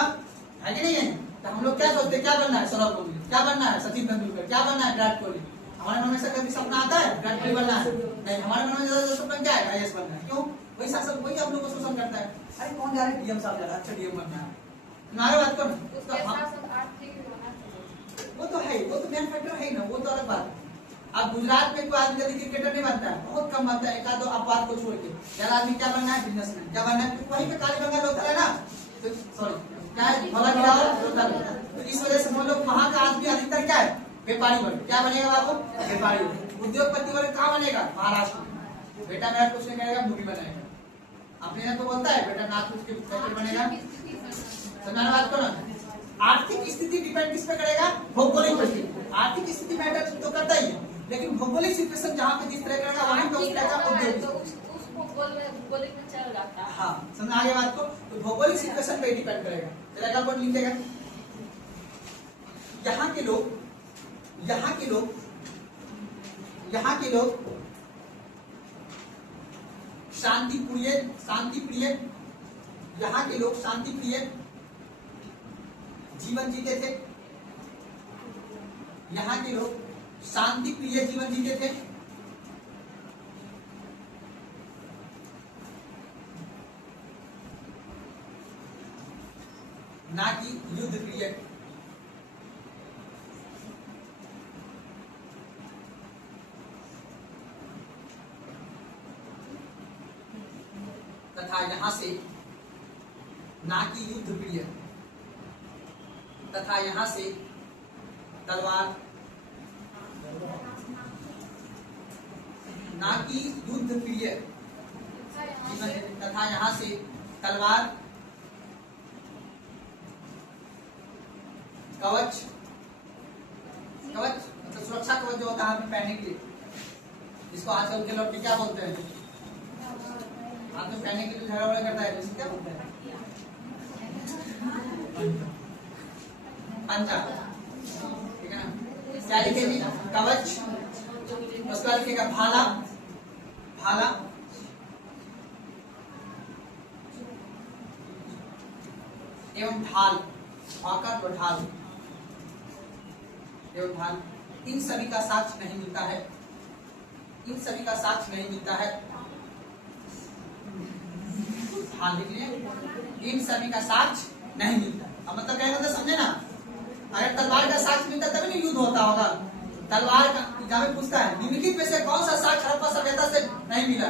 है कि नहीं है, तो हम लोग क्या सोचते, क्या बनना है? सौरभ कोहली। क्या बनना है? सचिन तेंदुलकर। क्या बनना है? विराट कोहली। हमारे मन में से कभी सपना आता है विराट कोहली बनना है? नहीं, हमारे मन में ज्यादा सपना क्या है? IAS बनना है। क्यों? वही शासन वही हम लोग को शोषण करता है। अरे कौन जा रहा है? DM साहब जा रहा है, अच्छा DM बनना है। तुम्हारे बात करो, वो तो है, वो तो मेन फैक्टर है ना, वो तो अलग बात है। अब गुजरात में कोई आदमी यदि क्रिकेटर नहीं बनता है, बहुत कम बनता है, 1-2 अपवाद को छोड़ के। यार आदमी क्या बनना है? बिजनेसमैन। क्या बनना है? वहीं पे काली बंगाल होता है ना, तो सॉरी क्या है, तो इस वजह से हम लोग वहाँ का आदमी अधिकतर क्या है? व्यापारी वर्ग। क्या बनेगा बाबू? व्यापारी वर्ग। उद्योगपति वर्ग कहाँ बनेगा? महाराष्ट्र में। बेटा मेरा कुछ नहीं करेगा, मूवी बनाएगा। अपने यहाँ तो बोलता है बेटा नाथ उसके बनेगा। समझाना बात करो ना। आर्थिक स्थिति डिपेंड किस पे करेगा? भौगोलिक परिस्थिति। आर्थिक स्थिति मैटर तो करता ही है, लेकिन भौगोलिक सिचुएशन जहाँ पे जिस तरह करेगा वहीं पे उस तरह का उद्योग भौगोलिक में चल जाता है। हाँ, समझ आगे बात को। तो भौगोलिक सिचुएशन पे डिपेंड करेगा। चलेगा बोर्ड लिखेगा। यहाँ के लोग शांतिप्रिय जीवन जीते थे। यहाँ के लोग शांतिप्रिय जीवन जीते थे। ना कि युद्ध प्रिय। तथा यहाँ से ना कि युद्ध प्रिय तथा यहाँ से तलवार ना कि युद्ध प्रिय तथा यहाँ से तलवार कवच मतलब सुरक्षा कवच जो होता है हमें पहनने के लिए, जिसको आजकल के लोग क्या बोलते हैं, हाथ में पहनने के लिए झगड़ा वगड़ा करता है, क्या बोलते हैं, पंचा, ठीक है ना। क्या लिखेंगे, कवच, उसके बाद लिखेगा भाला, भाला एवं ढाल, आकर और ढाल एवं ढाल। इन सभी का साक्ष्य नहीं मिलता है, इन सभी का साक्ष्य नहीं मिलता है, ढाल लिख लिए, इन सभी का साक्ष्य नहीं मिलता। अब मतलब क्या होता है समझे ना, अगर तलवार का साक्ष्य मिलता तभी नहीं युद्ध होता होगा। तलवार का एग्जाम में पूछता है निम्नलिखित में से कौन सा साक्ष्य हड़प्पा सभ्यता से नहीं मिला,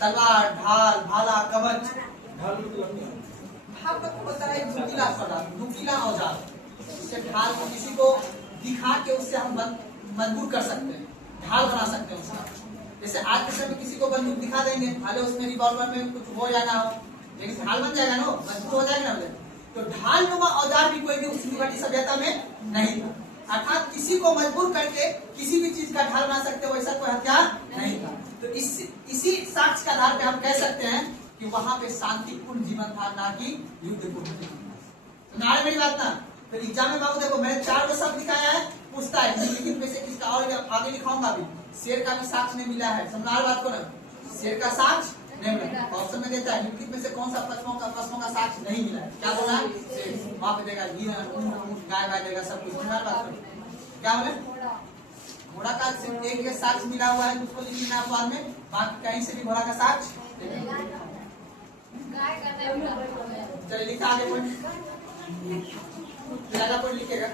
तलवार, ढाल, भाला, कवच। ढाल तक होता है नुकीला पदार्थ, नुकीला औजार, इससे ढाल को किसी को दिखा के उससे हम मजबूर कर सकते हैं, ढाल बना सकते हैं उसका। जैसे आज के समय किसी को बंदूक दिखा देंगे, भले उसमें रिवॉल्वर में कुछ हो या ना हो, लेकिन ढाल बन जाएगा ना, मजबूर हो जाएगा ना। तो ढाल नुमा औजार भी कोई भी उस सिंधु घाटी सभ्यता में नहीं था, अर्थात किसी को मजबूर करके किसी भी चीज का ढाल बना सकते हो वैसा कोई हथियार नहीं था। तो इसी साक्ष्य के आधार पे हम कह सकते हैं कि वहां पे शांतिपूर्ण जीवन था, ना कि युद्धपूर्ण जीवन था। तो नारे मेरी बात ना, तो एग्जाम में बाबू देखो मैंने 4 गो शब्द दिखाया है, पूछता है निम्नलिखित में से किसका, और आगे लिखाऊंगा भी, शेर का भी साक्ष्य नहीं मिला है, समझा बात को ना, शेर का साक्ष्य नहीं मिला। ऑप्शन में देता है निम्नलिखित में से कौन सा पशुओं का साक्ष्य नहीं मिला है, क्या बोला है, शेर, वहां पे देगा गाय वाय देगा, सब कुछ समझा बात को। क्या बोले, घोड़ा का सिर्फ एक साक्ष्य मिला हुआ है, उसको लिख लेना अखबार में, बाकी कहीं से भी घोड़ा का साक्ष्य। चलिए लिखा आगे पॉइंट लिखेगा।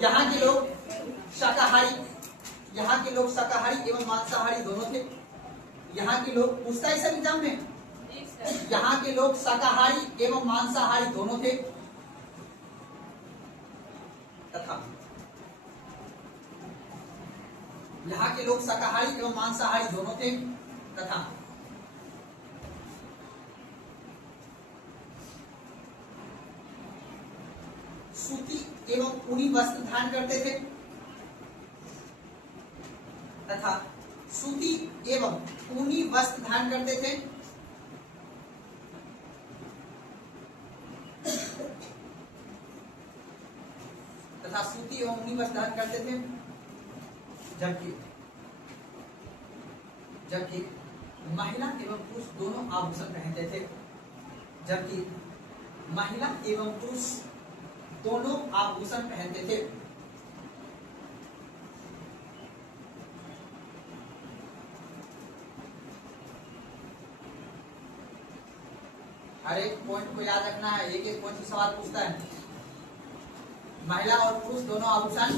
यहाँ के लोग शाकाहारी, यहाँ के लोग शाकाहारी एवं मांसाहारी दोनों थे। यहाँ के लोग पूछता है सर एग्जाम में, यहाँ के लोग शाकाहारी एवं मांसाहारी दोनों थे तथा यहाँ के लोग शाकाहारी एवं मांसाहारी दोनों थे तथा सूती एवं ऊनी वस्त्र धारण करते थे तथा सूती एवं ऊनी वस्त्र धारण करते थे तथा सूती एवं ऊनी वस्त्र धारण करते थे, जबकि महिला एवं पुरुष दोनों आभूषण पहनते थे, जबकि महिला एवं पुरुष दोनों आभूषण पहनते थे। हर एक पॉइंट को याद रखना है, एक एक पॉइंट से सवाल पूछता है। महिला और पुरुष दोनों आभूषण,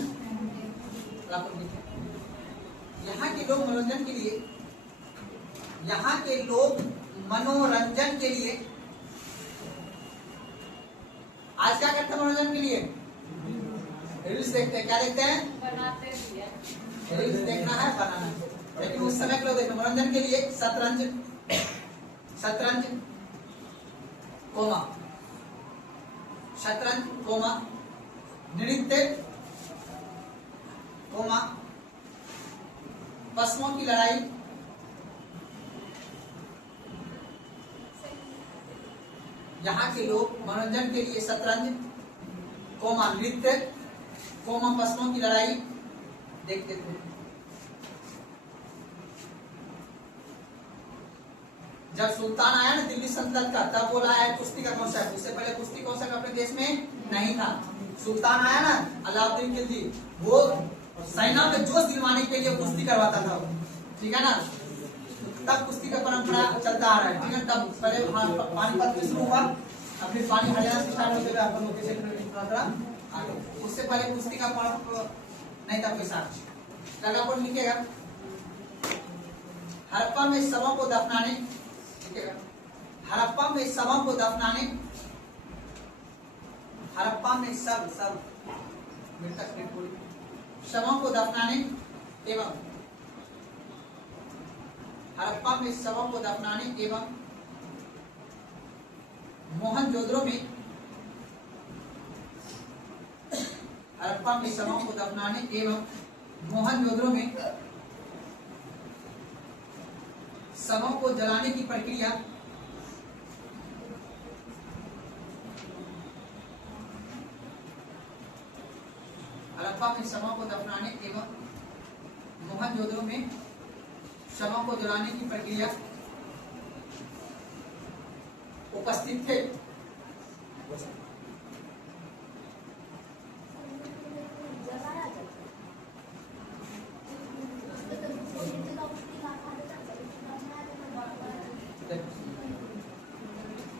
यहाँ के लोग मनोरंजन के लिए, यहाँ के लोग मनोरंजन के लिए आज क्या करते हैं मनोरंजन के लिए, रील्स देखते हैं। क्या देखते हैं, रील्स देखना है, बनाना है। लेकिन उस समय के लोग देखते मनोरंजन के लिए शतरंज कोमा नृत्य कोमा पशुओं की लड़ाई, यहाँ के लोग मनोरंजन के लिए शतरंज कोमा नृत्य कोमा पशुओं की लड़ाई देखते थे। जब सुल्तान आया ना दिल्ली सल्तनत का, तब बोला है कुश्ती का कॉन्सेप्ट। उससे पहले कुश्ती कॉन्सेप्ट अपने देश में नहीं था। सुल्तान आया ना अलाउद्दीन खिलजी, वो सेना में जोश दिलवाने के लिए कुश्ती करवाता था, ठीक है ना। तब कुश्ती का परंपरा चलता आ रहा है, ठीक है। तब पहले पानीपत शुरू हुआ, अब फिर पानी हरियाणा से स्टार्ट होते हुए अपन लोग के उससे पहले कुश्ती का परंपरा नहीं था कोई साक्ष्य। लगा पर लिखेगा हड़प्पा में शवों को दफनाने, हड़प्पा में शवों को दफनाने, हड़प्पा में सब मृतक ने पूरी शवों को दफनाने एवं हड़प्पा में शवों को दफनाने एवं मोहनजोदड़ो में हड़प्पा में शवों को दफनाने एवं मोहनजोदड़ो में शवों को जलाने की प्रक्रिया हड़प्पा में शवों को दफनाने एवं मोहनजोदड़ो में शवों को जलाने की प्रक्रिया उपस्थित थे।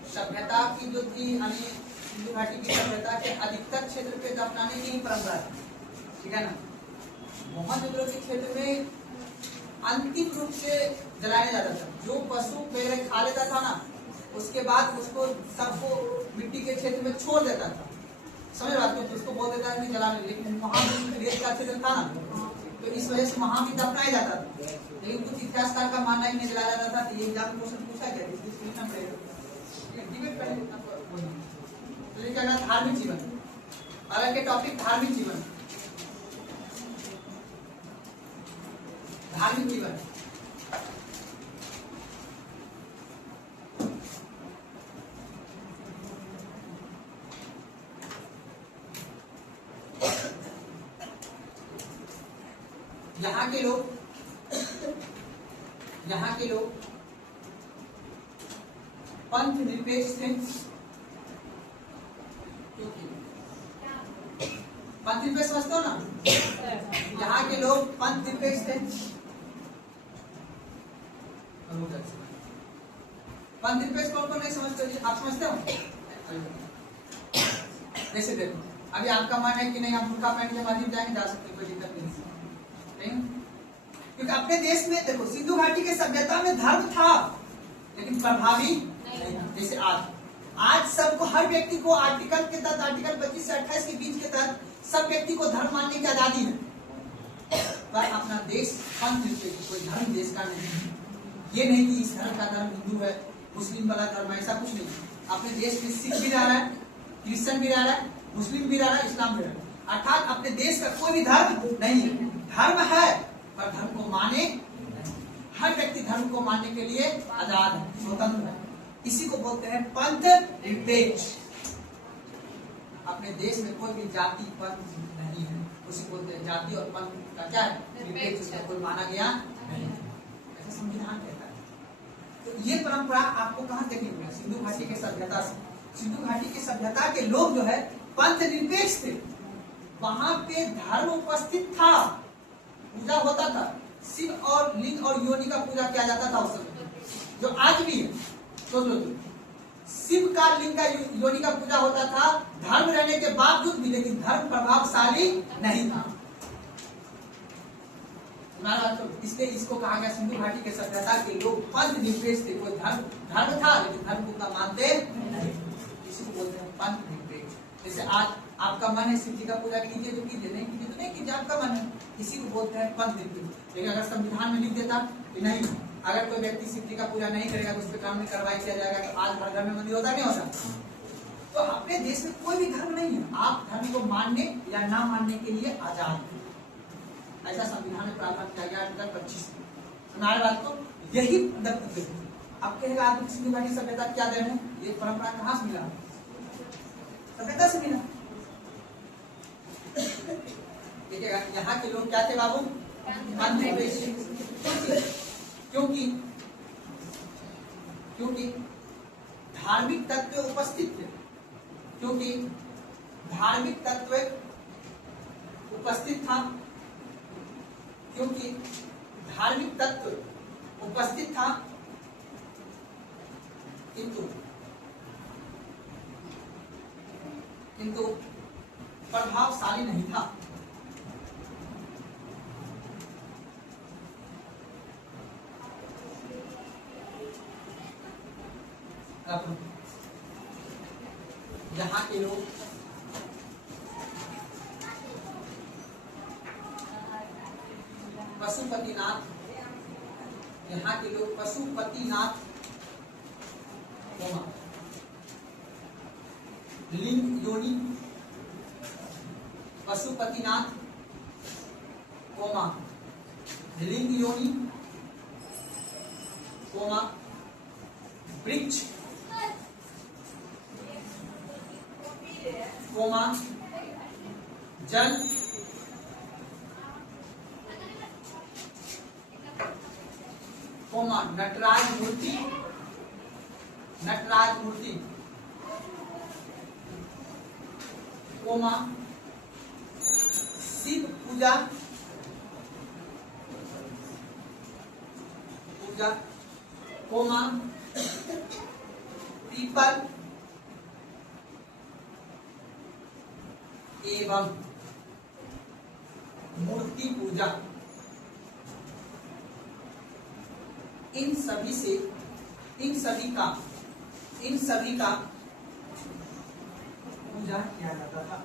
सभ्यता की जो थी यानी सिंधु घाटी की सभ्यता के अधिकतर क्षेत्र पे दफनाने की ही परंपरा है, ठीक है ना। मोहनजोदड़ो के क्षेत्र में अंतिम रूप से जलाया जाता था। जो पशु वगैरह खा लेता था ना, उसके बाद उसको सबको मिट्टी के क्षेत्र में छोड़ देता था, समझ बात को, उसको बोल देता था कि जला ले। लेकिन वहां रेत का क्षेत्र था ना, तो इस वजह से वहां भी दफनाया जाता था। लेकिन कुछ इतिहासकार का मानना है नहीं जलाया जाता था। तो ये एग्जाम क्वेश्चन पूछा गया, इसलिए पूछना पड़ेगा। धार्मिक जीवन, अलग के टॉपिक धार्मिक जीवन, धार्मिक जीवन। यहाँ के लोग पंथ निरपेक्ष थे, पंथ निरपेक्ष समझते हो ना। यहाँ के लोग पंथ निरपेक्ष थे। पंथ निरपेक्ष कौन कौन नहीं समझते, आप समझते हो? जैसे देखो, अभी आपका मन है कि नहीं हम बुर्का पहन के मस्जिद जाएंगे, जा सकते, कोई दिक्कत नहीं। क्योंकि अपने देश में देखो सिंधु घाटी के सभ्यता में धर्म था लेकिन प्रभावी नहीं था। जैसे आज सबको, हर व्यक्ति को आर्टिकल के तहत, आर्टिकल 25 से 28 के बीच के तहत सब व्यक्ति को धर्म मानने की आजादी है। पर अपना देश पंथ निरपेक्ष, कोई धर्म देश का नहीं है। ये नहीं कि इस धर्म का धर्म हिंदू है, मुस्लिम वाला धर्म है, ऐसा कुछ नहीं। अपने देश में सिख भी रह रहा है, क्रिश्चियन भी रह रहा है, मुस्लिम भी रह रहा है, इस्लाम भी रह रहा है। अर्थात अपने देश का कोई भी धर्म नहीं है। धर्म है पर धर्म को माने, हर व्यक्ति धर्म को मानने के लिए आजाद है, स्वतंत्र है। इसी को बोलते हैं पंथ निरपेक्ष। अपने देश में कोई भी जाति पंथ नहीं है, उसी को बोलते हैं जाति और पंथ का क्या है, निरपेक्ष, उसका कोई माना गया नहीं है, ऐसा संविधान कहता है। तो ये परंपरा आपको कहाँ देखने मिला? सिंधु घाटी के सभ्यता से। सिंधु घाटी की सभ्यता के लोग जो है पंथ निरपेक्ष थे। वहां पे धर्म उपस्थित था, पूजा होता था, शिव और लिंग और योनि का पूजा किया जाता था उस समय, जो आज भी है। तो शिव का, लिंग का, योनि का पूजा होता था, धर्म रहने के बावजूद भी, लेकिन धर्म प्रभावशाली नहीं था। इसलिए इसको कहा गया सिंधु घाटी के सभ्यता के लोग पंथ निरपेक्ष थे। कोई धर्म था लेकिन धर्म को उतना मानते नहीं, इसी को बोलते हैं पंथ निरपेक्ष। जैसे आज आपका मन है शिव जी का पूजा कीजिए तो कीजिए, नहीं कीजिए तो नहीं कीजिए, आपका मन है, इसी को बोलते हैं पंथ निरपेक्ष। लेकिन अगर संविधान में लिख देता कि नहीं, अगर कोई व्यक्ति शिव जी का पूजा नहीं करेगा तो उस पर कानूनी कार्रवाई किया जाएगा, तो आज हर घर में मंदिर होता नहीं होता। तो अपने देश में कोई भी धर्म नहीं है, आप धर्म को मानने या ना मानने के लिए आजाद हैं, ऐसा संविधान में प्रावधान किया गया आर्टिकल 25 में। हमारे बात को यही अब कहेगा आधुनिक सिंधु घाटी सभ्यता क्या देन है? ये परंपरा कहाँ से मिला? सभ्यता से मिला। देखिएगा यहाँ के लोग क्या थे बाबू? क्योंकि धार्मिक तत्व उपस्थित थे, क्योंकि धार्मिक तत्व उपस्थित था, क्योंकि धार्मिक तत्व उपस्थित था, किंतु प्रभावशाली नहीं था। यहाँ के लोग पशुपतिनाथ, यहाँ के लोग पशुपतिनाथ लिंग योनि, पशुपतिनाथ लिंग योनि वृक्ष जल नटराज मूर्ति शिव पूजा पीपल एवं मूर्ति पूजा। इन सभी का पूजा किया जाता था।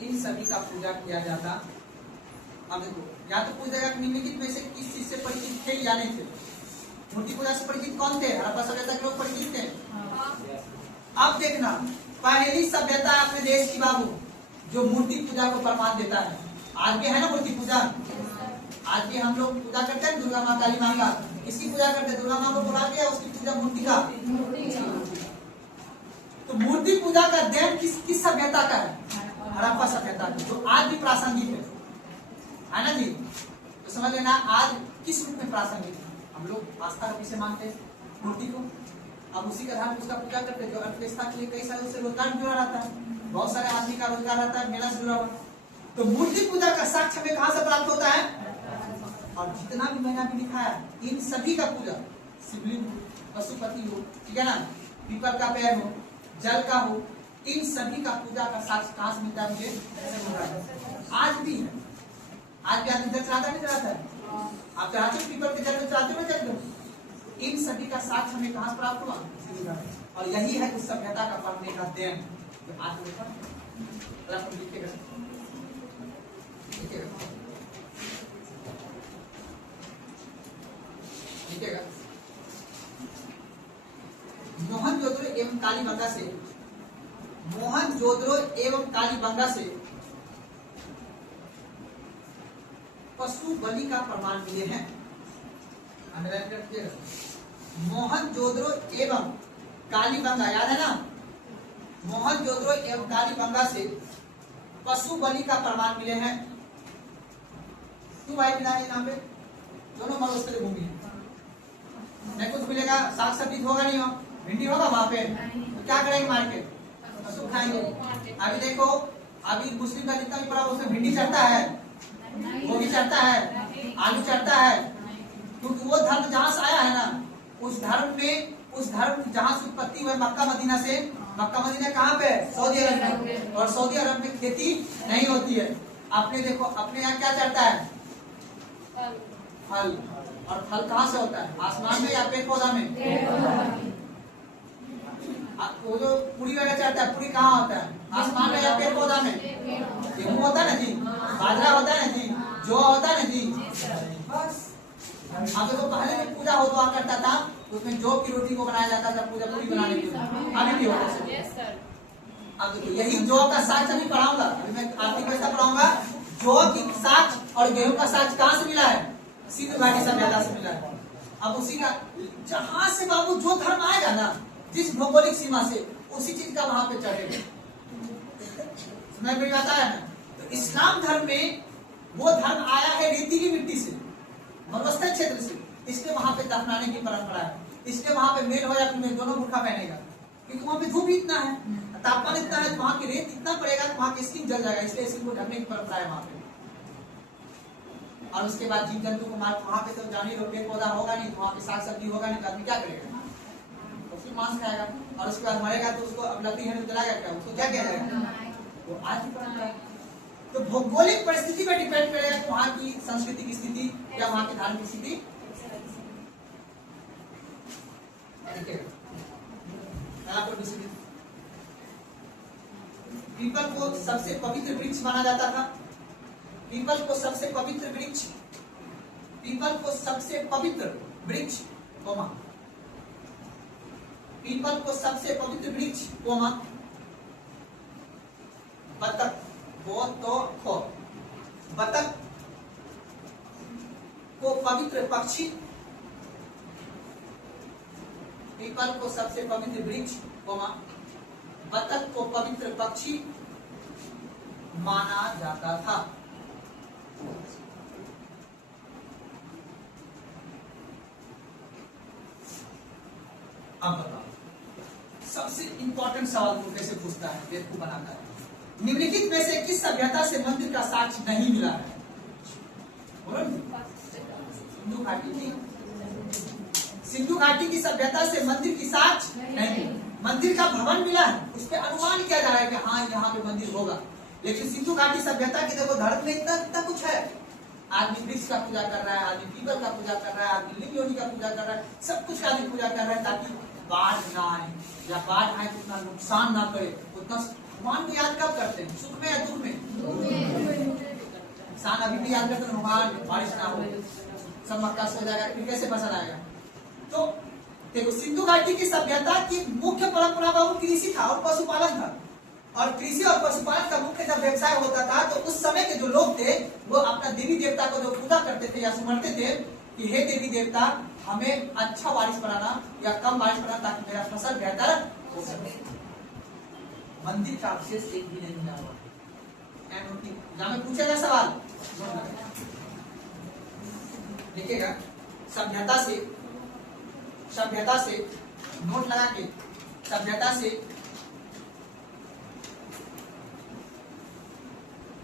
इन सभी का पूजा किया जाता। अब देखो, या तो पूजा का निम्नलिखित में से किस चीज से परिचित थे या नहीं थे? मूर्ति पूजा से परिचित कौन थे? हड़प्पा सभ्यता के लोग परिचित थे। अब देखना, पहली सभ्यता अपने देश की बाबू जो मूर्ति पूजा को प्रमाण देता है। आज भी है ना मूर्ति पूजा, आज भी हम लोग पूजा करते हैं दुर्गा माँ काली माँ का। इसकी पूजा करते हैं, दुर्गा माँ को बुला के उसकी पूजा मूर्ति का। तो मूर्ति पूजा का देन किस सभ्यता का है? हड़प्पा सभ्यता का, जो आज भी प्रासंगिक है ना जी। तो समझ लेना आज किस रूप में प्रासंगिक है। हम लोग आस्था रूप से मानते हैं मूर्ति को। अब उसी का ध्यान उसका पूजा करते हैं, जो अर्थव्यवस्था के लिए कई सारे उससे रोजगार जुड़ा रहता है, बहुत सारे आदमी का रोजगार रहता है, मेला से जुड़ा हुआ। तो मूर्ति पूजा का साक्ष्य हमें कहाँ से प्राप्त होता है? और जितना भी मैंने अभी दिखाया, इन सभी का पूजा, शिवलिंग हो, पशुपति हो, ठीक है ना, पीपल का पेड़ हो, जल का हो, इन सभी का पूजा का साक्ष्य कहाँ से मिलता है? मुझे आज भी आदमी जल चढ़ाता नहीं चढ़ाता है? आप चढ़ाते हो पीपल के जल में, चढ़ाते हो जल में। इन सभी का साक्ष्य हमें कहाँ से प्राप्त हुआ? और यही है उस सभ्यता का पढ़ने का देन जो आज लिखेगा। मोहनजोदड़ो एवं कालीबंगा से पशु बलि का प्रमाण मिले हैं। मोहनजोदड़ो एवं कालीबंगा, याद है ना? मोहनजोदड़ो एवं कालीबंगा से पशु बलि का प्रमाण मिले हैं। क्यों भाई मिला है? यहाँ पे दोनों मरुस्थल भूमि है, नहीं कुछ मिलेगा, साग सब्जी होगा, नहीं हो भिंडी होगा वहां पे, तो क्या करेंगे? मार के पशु खाएंगे। अभी देखो, अभी मुस्लिम का जितना भी पड़ा उसमें भिंडी चढ़ता है, गोभी चढ़ता है, आलू चढ़ता है, क्योंकि वो धर्म जहाँ से आया है ना, उस धर्म जहाँ से उत्पत्ति हुई मक्का मदीना से। मक्का मदीना कहाँ पे? सऊदी अरब में। और सऊदी अरब में खेती नहीं होती है। आपने देखो, अपने यहाँ क्या चढ़ता है? फल। और फल कहाँ से होता है? आसमान में या पेड़ पौधा में? वो जो पूरी वगैरह चढ़ता है, पूरी कहाँ होता है? आसमान में या पेड़ पौधा में? गेहूँ होता है ना जी, बाजरा होता है ना जी, जौ होता है ना जी। बस अब देखो, पहले में पूजा हुआ करता था, उसमें जौ की रोटी को बनाया जाता था पूजा पूरी बनाने के लिए। अभी भी होता है। अब देखो, यही जौ का साक्ष्य अभी पढ़ाऊंगा। अभी मैं आर्थिक व्यवस्था पढ़ाऊंगा। जौ की साक्ष्य और गेहूं का साक्ष्य कहाँ से मिला है? सिंधु घाटी सभ्यता से मिला है। अब उसी का जहां से बाबू जो धर्म आएगा ना, जिस भौगोलिक सीमा से, उसी चीज का वहां पे चढ़ेगा। समझ में आता है ना? तो इस्लाम धर्म में वो धर्म आया है रेतीली मिट्टी से, मरुस्थल क्षेत्र से, इसलिए वहां पे दफनाने की परंपरा है। इसलिए वहां पे मेल हो या फीमेल दोनों बुर्का पहनेगा, क्योंकि वहां पे धूप इतना है, तापमान इतना है, वहां की रेत इतना पड़ेगा कि वहां की स्किन जल जाएगा। इसलिए स्किन को ढकने की परंपरा है वहां पे। और उसके बाद जीव जंतु को मार, वहां पे तो जाने लो पेड़ पौधा होगा नहीं, तो वहां पे साग सब्जी होगा नहीं, तो आदमी क्या करेगा? तो फिर मांस खाएगा। और उसके बाद मरेगा तो उसको अब लकड़ी है तो जलाएगा क्या? उसको क्या किया जाएगा? तो आज की परंपरा। तो भौगोलिक परिस्थिति पर डिपेंड करेगा कि वहां की सांस्कृतिक स्थिति या वहां की धार्मिक स्थिति पीपल को सबसे पवित्र वृक्ष माना जाता था। पीपल को सबसे पवित्र वृक्ष, पीपल को सबसे पवित्र वृक्ष कोमा, पीपल को सबसे पवित्र वृक्ष कोमा, बतख वो तो खो, बतख को पवित्र पक्षी, पीपल को सबसे पवित्र वृक्ष कोमा, बतख को पवित्र पक्षी माना जाता था। अब बताओ सबसे इंपॉर्टेंट सवाल को कैसे पूछता है, बेवकूफ बनाता है। निम्नलिखित में से किस सभ्यता से मंदिर का साक्ष्य नहीं मिला है? सिंधु घाटी की, सिंधु घाटी की सभ्यता से मंदिर की साक्ष्य नहीं। मंदिर का भवन मिला है, उस पर अनुमान किया जा रहा है कि हाँ यहाँ पे मंदिर होगा, लेकिन सिंधु घाटी सभ्यता की देखो धर्म में इतना कुछ है। आदमी वृक्ष का पूजा कर रहा है, आदमी पीपल का पूजा कर रहा है, आदमी लिंग योनि का पूजा कर रहा है, सब कुछ का आदमी पूजा कर रहा है ताकि बाढ़ ना आए, या बाढ़ आए तो उतना नुकसान ना करे। उतना भगवान को याद कब करते हैं? सुख में या दुख में? इंसान अभी भी याद करते हैं भगवान बारिश ना हो, सब मक्का सो जाएगा, फिर कैसे फसल आएगा? तो देखो सिंधु घाटी की सभ्यता की मुख्य परंपरा बाबू कृषि था और पशुपालन था। और कृषि और पशुपालन का मुख्य जब व्यवसाय होता था तो उस समय के जो लोग थे वो अपना देवी देवता को जो पूजा करते थे या सुमरते थे कि हे देवी देवता हमें अच्छा बारिश बनाना या कम बारिश बनाना ताकि मेरा फसल बेहतर हो सके। मंदिर का अवशेष एक भी नहीं मिला हुआ। जहां में पूछेगा सवाल लिखेगा सभ्यता से नोट लगा के सभ्यता से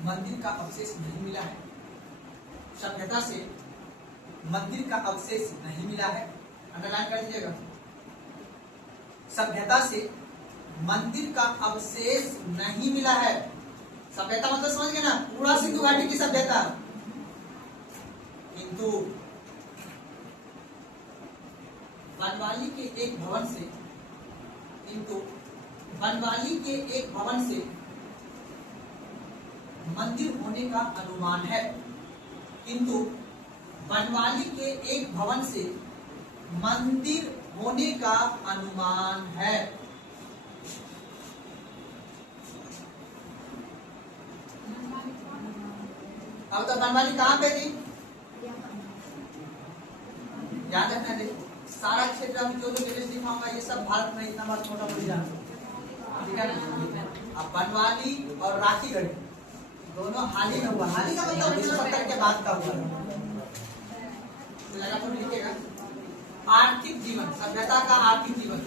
मंदिर का अवशेष नहीं मिला है। सभ्यता से मंदिर का अवशेष नहीं मिला है, अंडरलाइन कर दीजिएगा। सभ्यता से मंदिर का अवशेष नहीं मिला है। सभ्यता मतलब समझ गए ना, पूरा सिंधु घाटी की सभ्यता। किंतु बनवाली के एक भवन से मंदिर होने का अनुमान है। किंतु बनवाली के एक भवन से मंदिर होने का अनुमान है। अब तो बनवाली कहाँ पे थी? याद रखना, देखो सारा क्षेत्र अभी जो जो दिखाऊंगा ये सब भारत में इतना बात छोटा बड़ी जाना, ठीक है ना। अब बनवाली और राखीगढ़ी दोनों हाल ही में हुआ। हाल ही का मतलब 1970 के बाद का हुआ। तो लिखेगा आर्थिक जीवन, सभ्यता का आर्थिक जीवन।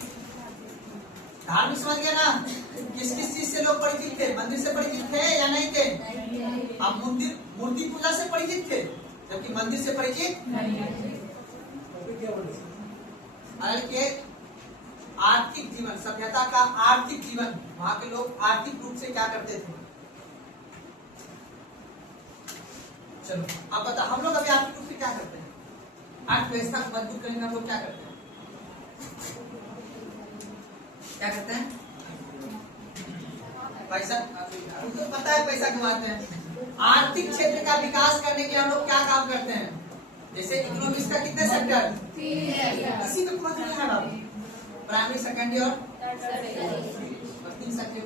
धार्मिक समझ गया ना, किस किस चीज से लोग परिचित थे? मंदिर से परिचित थे या नहीं थे? अब मूर्ति पूजा से परिचित थे जबकि मंदिर से परिचित नहीं। के आर्थिक जीवन, सभ्यता का आर्थिक जीवन, वहां के लोग आर्थिक रूप से क्या करते थे? चलो अब बता, हम लोग अभी आर्थिक रूप से क्या करते हैं? अर्थव्यवस्था को मजबूत करने में हम लोग क्या करते हैं? क्या करते हैं? पैसा, तो पता है पैसा कमाते हैं। आर्थिक क्षेत्र का विकास करने के लिए हम लोग क्या काम करते हैं? जैसे इकोनॉमिक्स का कितने सेक्टर? इसी में पूरा है बाबू, प्राइमरी, सेकेंडरी और 3 सेक्टर।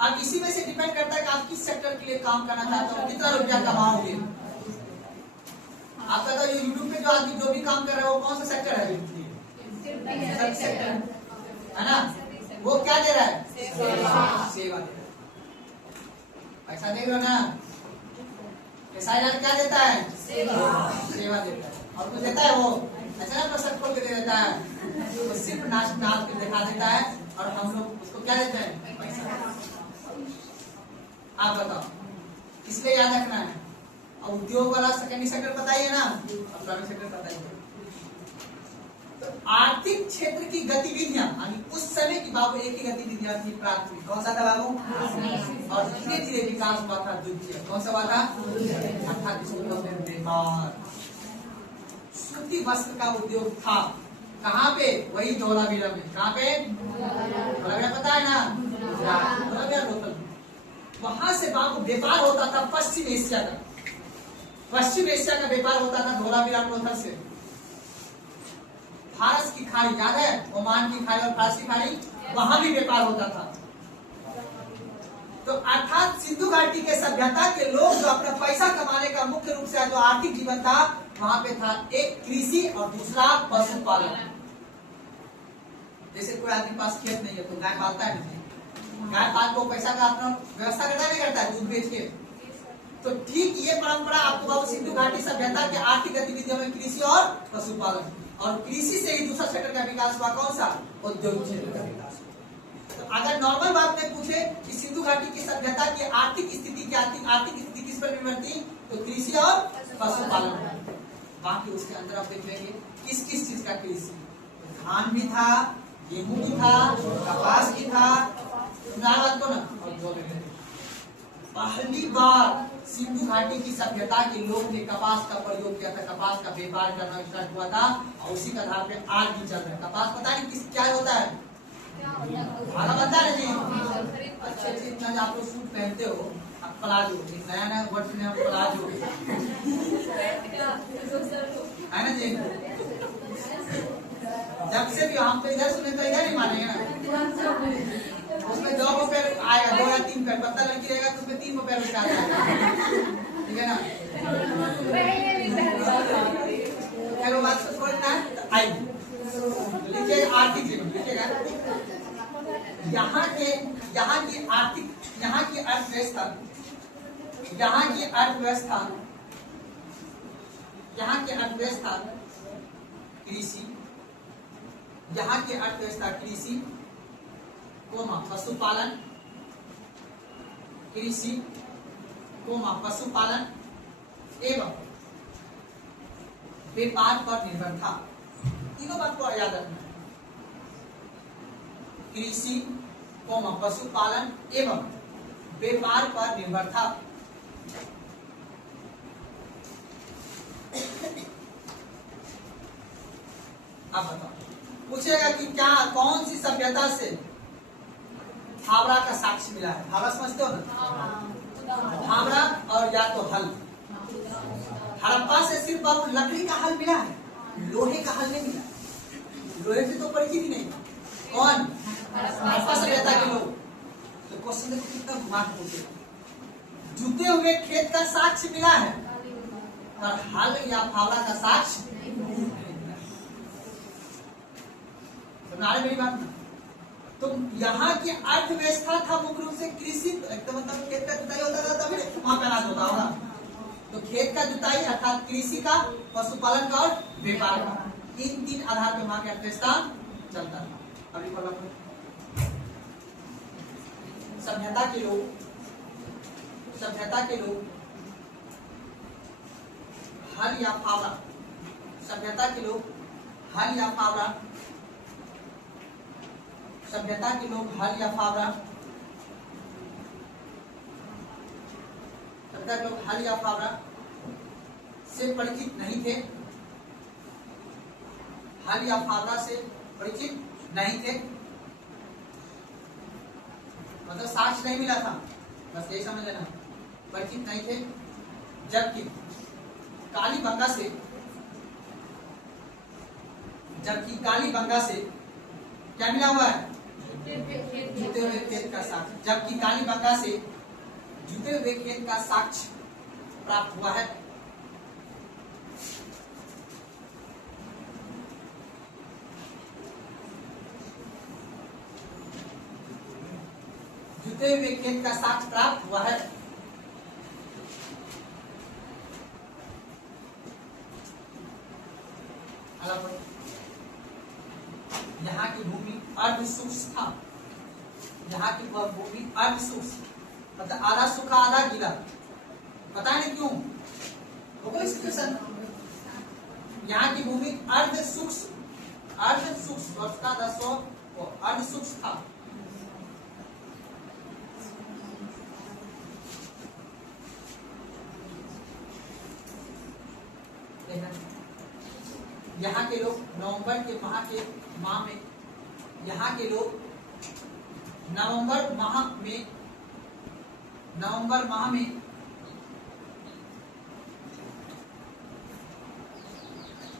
अब इसी में से डिपेंड करता है कि आप किस सेक्टर के लिए काम करना चाहते हो, कितना रुपया कमाओगे। आपका तो यूट्यूब पे जो आदमी जो भी काम कर रहा है वो कौन सा सेक्टर है? है ना, वो क्या दे रहा है? सेवा दे रहा है। पैसा दे रहे हो ना, क्या देता है? सेवा देता है। और कुछ देता है वो ऐसा ना प्रसन्न खोल के दे देता है, वो सिर्फ नाच के दिखा देता है और हम लोग उसको क्या देते हैं? पैसा। आप बताओ, इसलिए याद रखना है। और उद्योग वाला सेकेंडरी सेक्टर बताइए ना, अब प्राइमरी सेक्टर बताइए। तो आर्थिक क्षेत्र की गतिविधियां उस समय की बाबू एक ही गतिविधियां थी, प्राथमिक। कौन सा था बाबू? और धीरे धीरे विकास हुआ था द्वितीय। कौन सा हुआ था? अर्थात सूती वस्त्र का उद्योग था। कहाँ पे? वही धोलावीरा में। कहाँ पे? धोलावीरा पता है ना? धोलावीरा लोकल। वहां से बाबू व्यापार होता था पश्चिम एशिया का। पश्चिम एशिया का व्यापार होता था धोलावीरा लोथल से। फारस की खाड़ी याद है? ओमान की खाड़ी और फारस की खाड़ी, वहां भी व्यापार होता था। तो अर्थात सिंधु घाटी के सभ्यता के लोग जो अपना पैसा कमाने का मुख्य रूप से जो आर्थिक जीवन था, वहां पे था एक कृषि और दूसरा पशुपालन। जैसे कोई आदमी पास खेत नहीं है तो गाय पालता है नहीं, गाय पाल को पैसा का अपना व्यवस्था करता नहीं करता है, दूध बेच के। तो ठीक ये परंपरा आपको बाबू सिंधु घाटी सभ्यता के आर्थिक गतिविधियों में कृषि और पशुपालन, और कृषि से ही दूसरा सेक्टर का विकास हुआ। कौन सा? औद्योगिक क्षेत्र का विकास। तो अगर नॉर्मल बात में पूछे कि सिंधु घाटी की सभ्यता की आर्थिक स्थिति क्या थी, आर्थिक स्थिति किस पर निर्भर थी, तो कृषि और पशुपालन। बाकी उसके अंदर आप देखेंगे किस किस चीज का कृषि, धान भी था, गेहूं भी था, कपास भी था, बात को ना। पहली बार सिंधु घाटी की सभ्यता के लोग ने कपास का प्रयोग किया था, कपास का व्यापार करना स्टार्ट हुआ था, और उसी के आधार पे आज भी चल रहा है। कपास पता नहीं किस क्या होता है, धागा बनता है जी। अच्छे अच्छे इतना आप लोग सूट पहनते हो, अब प्लाजो, नया नया वर्ड में प्लाजो है ना जी। जब से भी हम तो इधर सुने तो इधर ही मानेंगे ना। उसमें 2 पैर आएगा, 2 या 3 पैर, पत्ता लड़की रहेगा तो उसमें 3 पैर उसका आएगा, ठीक है ना। खैर वो बात छोड़ना है, आइए लिखिएगा आर्थिक जीवन, लिखिएगा यहाँ की आर्थिक, यहाँ की अर्थव्यवस्था, यहाँ की अर्थव्यवस्था, यहाँ की अर्थव्यवस्था कृषि, यहाँ की अर्थव्यवस्था कृषि, पशुपालन, कृषि, पशुपालन एवं व्यापार पर निर्भर था। तीनों बात को याद रखना है, कृषि, पशुपालन एवं व्यापार पर निर्भर था। अब बताओ, पूछेगा कि क्या कौन सी सभ्यता से हावड़ा का साक्ष्य मिला है? हावड़ा समझते हो ना? हावड़ा और या तो हल। हड़प्पा से सिर्फ बाबू लकड़ी का हल मिला है, लोहे का हल नहीं मिला। लोहे से तो परिचित ही नहीं। कौन? हड़प्पा सभ्यता के लोग। तो क्वेश्चन देखो कितना घुमा के पूछेगा। जुते हुए खेत का साक्ष्य मिला है, पर हल या फावड़ा का साक्ष्य मेरी बात ना। तो यहाँ की अर्थव्यवस्था था मुख्य रूप से कृषि, तो मतलब खेत का जुताई होता था तभी वहां पे अनाज होता होगा। तो खेत का जुताई अर्थात कृषि का, पशुपालन का और व्यापार का, इन 3 आधार पे वहां की अर्थव्यवस्था चलता था। अभी सभ्यता के लोग हल या फावड़ा, सभ्यता के लोग हल या फावड़ा, सभ्यता के लोग हल या फावड़ा, सभ्यता के लोग हल या फावड़ा से परिचित नहीं थे, हल या फावड़ा से परिचित नहीं थे, मतलब साक्ष्य नहीं मिला था, बस यही समझ लेना, परिचित नहीं थे। जबकि कालीबंगा से क्या मिला हुआ है? जुते हुए खेत का साक्ष्य। जबकि कालीबंगा से जुते हुए खेत का साक्ष्य प्राप्त हुआ है। जुते हुए खेत का साक्ष्य प्राप्त हुआ है। यहाँ की भूमि अर्ध शुष्क था, यहाँ की भूमि अर्ध शुष्क, मतलब आधा सूखा आधा गीला। पता नहीं क्यों होगा सिचुएशन। यहाँ की भूमि अर्ध शुष्क और उसका 10 अर्ध शुष्क था। यहाँ के लोग नवंबर के माह में यहाँ के लोग नवंबर माह में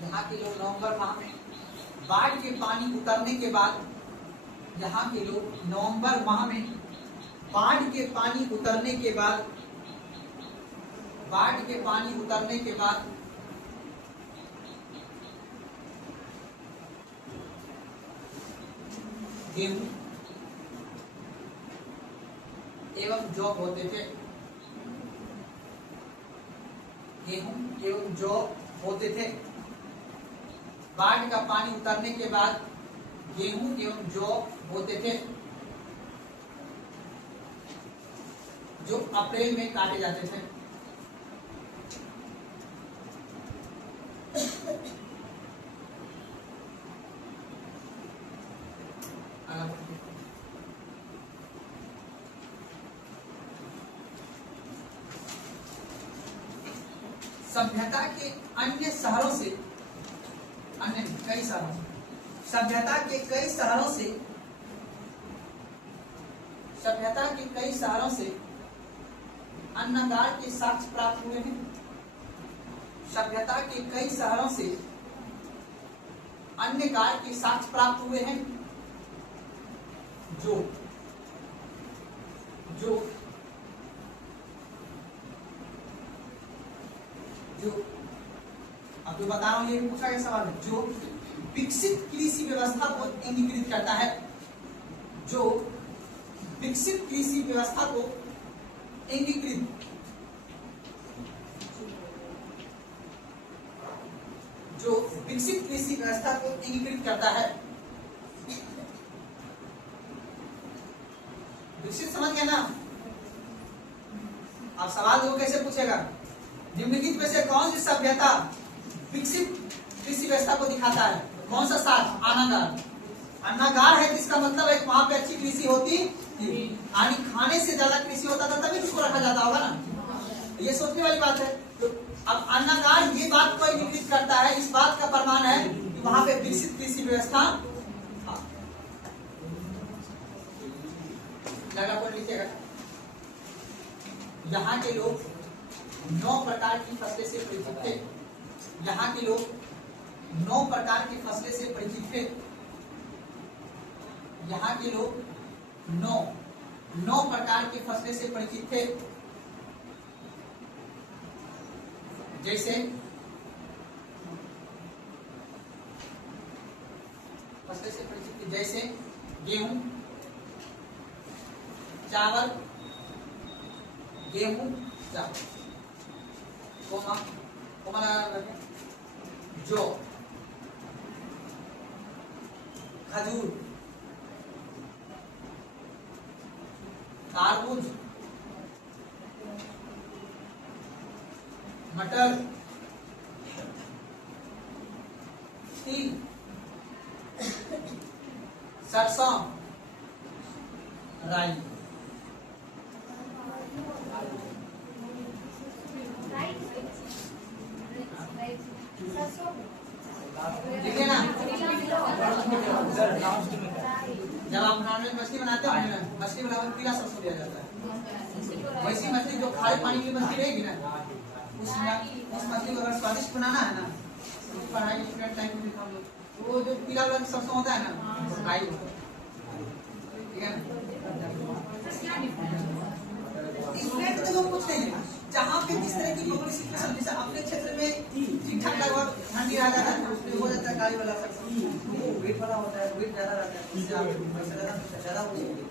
यहाँ के लोग नवंबर माह में बाढ़ के पानी उतरने के बाद यहाँ के लोग नवंबर माह में बाढ़ के पानी उतरने के बाद गेहूं एवं जौ बोते थे। गेहूं एवं जौ बोते थे। बाढ़ का पानी उतरने के बाद गेहूं एवं जौ बोते थे, जो अप्रैल में काटे जाते थे। सभ्यता के अन्य शहरों से सभ्यता के कई शहरों से अन्नगार के साक्ष्य प्राप्त हुए हैं। सभ्यता के कई शहरों से अन्नगार के साक्ष्य प्राप्त हुए हैं, जो अब जो बता रहा हूं ये पूछा गया सवाल है, जो विकसित कृषि व्यवस्था को इंगित करता है। जो विकसित कृषि व्यवस्था को इंगित करता है। विकसित समझ गया ना? अब सवाल वो कैसे पूछेगा? निम्नलिखित में से कौन सी सभ्यता विकसित कृषि व्यवस्था को दिखाता है? कौन सा साक्ष्य? अन्नागार है, जिसका मतलब है वहां पे अच्छी कृषि होती थी, यानी खाने से ज्यादा कृषि होता था, तभी उसको रखा जाता होगा ना। ये सोचने वाली बात है। तो अब अन्नागार ये बात को इंगित करता है, इस बात का प्रमाण है कि वहां पे विकसित कृषि व्यवस्था। लिखिएगा, यहाँ के लोग 9 प्रकार की फसलें से परिचित थे। यहाँ के लोग 9 प्रकार की फसलें से परिचित थे। यहाँ के लोग 9 प्रकार की फसलें से परिचित थे। जैसे फसलें से परिचित थे, जैसे गेहूं, चावल, जौ, खजूर, तरबूज, मटर, तिल, सरसों, राई। देखिए ना, जब आप नॉर्मल मछली बनाते हो, मछली बनाने पीला सरसों दिया जाता है। वैसी मछली जो खारे पानी की मछली रहेगी ना, उस मछली को अगर स्वादिष्ट बनाना है ना, पढ़ाई स्टूडेंट टाइम में दिखा लो, तो वो जो पीला वाला सरसों होता है ना, राई होता है। ठीक है ना? स्टूडेंट तो लोग पूछते हैं जहाँ पे किस तरह की लोगों सिचुएशन, जैसे अपने क्षेत्र में ठीक ठाक लगभग ठंडी आ जाता है, उसमें हो जाता है काली वाला सरसों, वो वेट वाला होता है, वेट ज्यादा रहता है, उससे आप ज्यादा हो सकते हैं।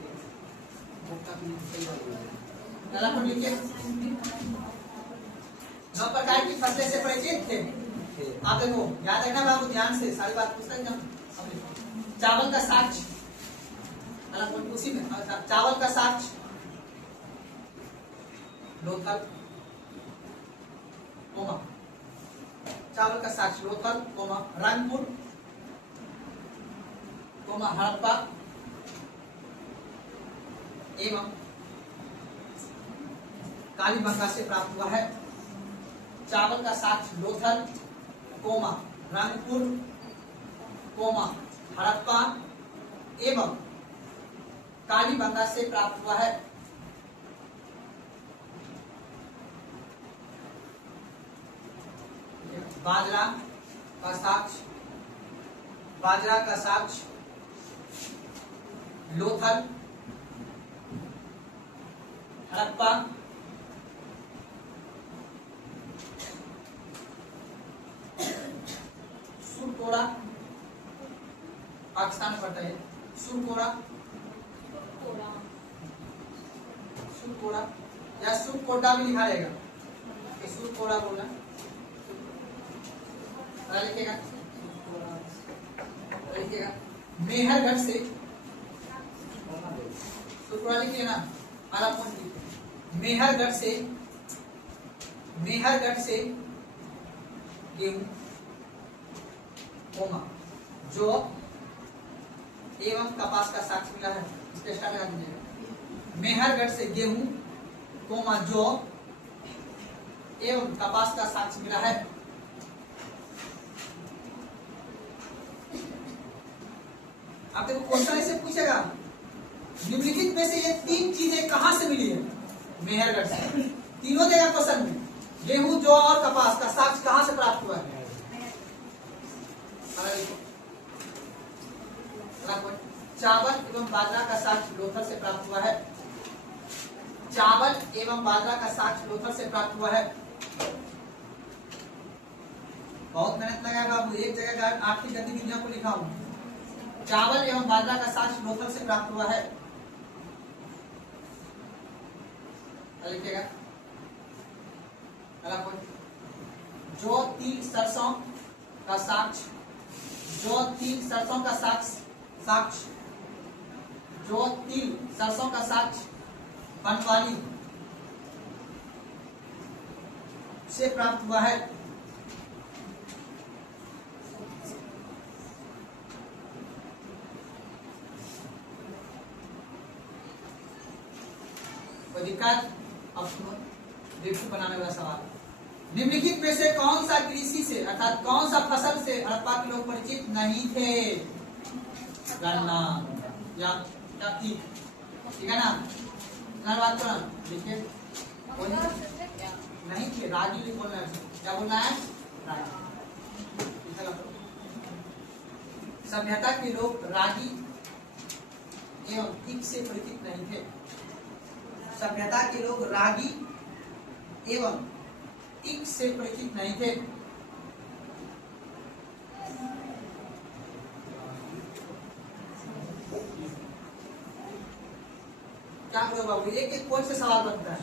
9 प्रकार की फसलें से परिचित थे। आप देखो, याद रखना बाबू, ध्यान से सारी बात पूछ रहे। चावल का साक्ष्य, उसी में चावल का साक्ष्य लोथल, चावल का साक्ष्य लोथल, रंगपुर, हड़प्पा एवं कालीबंगा से प्राप्त हुआ है। चावल का साक्ष्य लोथल, रंगपुर कोमा हड़प्पा एवं कालीबंगा से प्राप्त हुआ है। बाजरा का साक्ष्य, बाजरा का साक्ष्य लोथल, हड़प्पा, सुरकोरा पाकिस्तान में पड़ता है। सुरकोरा, सुरकोरा या सुरकोटा भी लिखा रहेगा, सुरकोरा बोलना लिखेगा, लिखिएगा। मेहरगढ़ से सुरकोरा लिखिए ना, मेहरगढ़ से, मेहरगढ़ से गेहूं कोमा जो एवं कपास का साक्ष्य मिला है, इसके स्टार लगा दीजिएगा। मेहरगढ़ से गेहूं कोमा जो एवं कपास का साक्ष्य मिला है। अब देखो क्वेश्चन ऐसे पूछेगा, निम्नलिखित में से ये तीन चीजें कहां से मिली है? मेहरगढ़ से। तीनों देगा क्वेश्चन में, गेहूं जौ और कपास का साक्ष्य कहां से प्राप्त हुआ है? चावल एवं बाजरा का साक्ष्य लोथल से प्राप्त हुआ है। चावल एवं बाजरा का साक्ष्य लोथल से प्राप्त हुआ है। बहुत मेहनत लगा बाबू, एक जगह का आठवीं गतिविधियों को लिखा हूं। चावल एवं बाजरा का साक्ष्य लोथल से प्राप्त हुआ है। लिखिएगा। जो तिल सरसों का साक्ष्य, जो तिल सरसों का साक्ष्य, जो तिल सरसों का साक्ष्य बनवाली से प्राप्त हुआ है। कोई दिक्कत? अब सुनो, देखो बनाने वाला सवाल। निम्नलिखित में से कौन सा कृषि से अर्थात कौन सा फसल से हड़प्पा के लोग परिचित नहीं थे? गन्ना या ठीक है ना? बात देखिए, नहीं थे, रागी बोलना है। क्या बोलना है? रागी। सभ्यता के लोग रागी एवं ईख से परिचित नहीं थे। सभ्यता के लोग रागी एवं ईख से परिचित नहीं थे। क्या करो बाबू, एक एक पॉइंट से सवाल बनता है,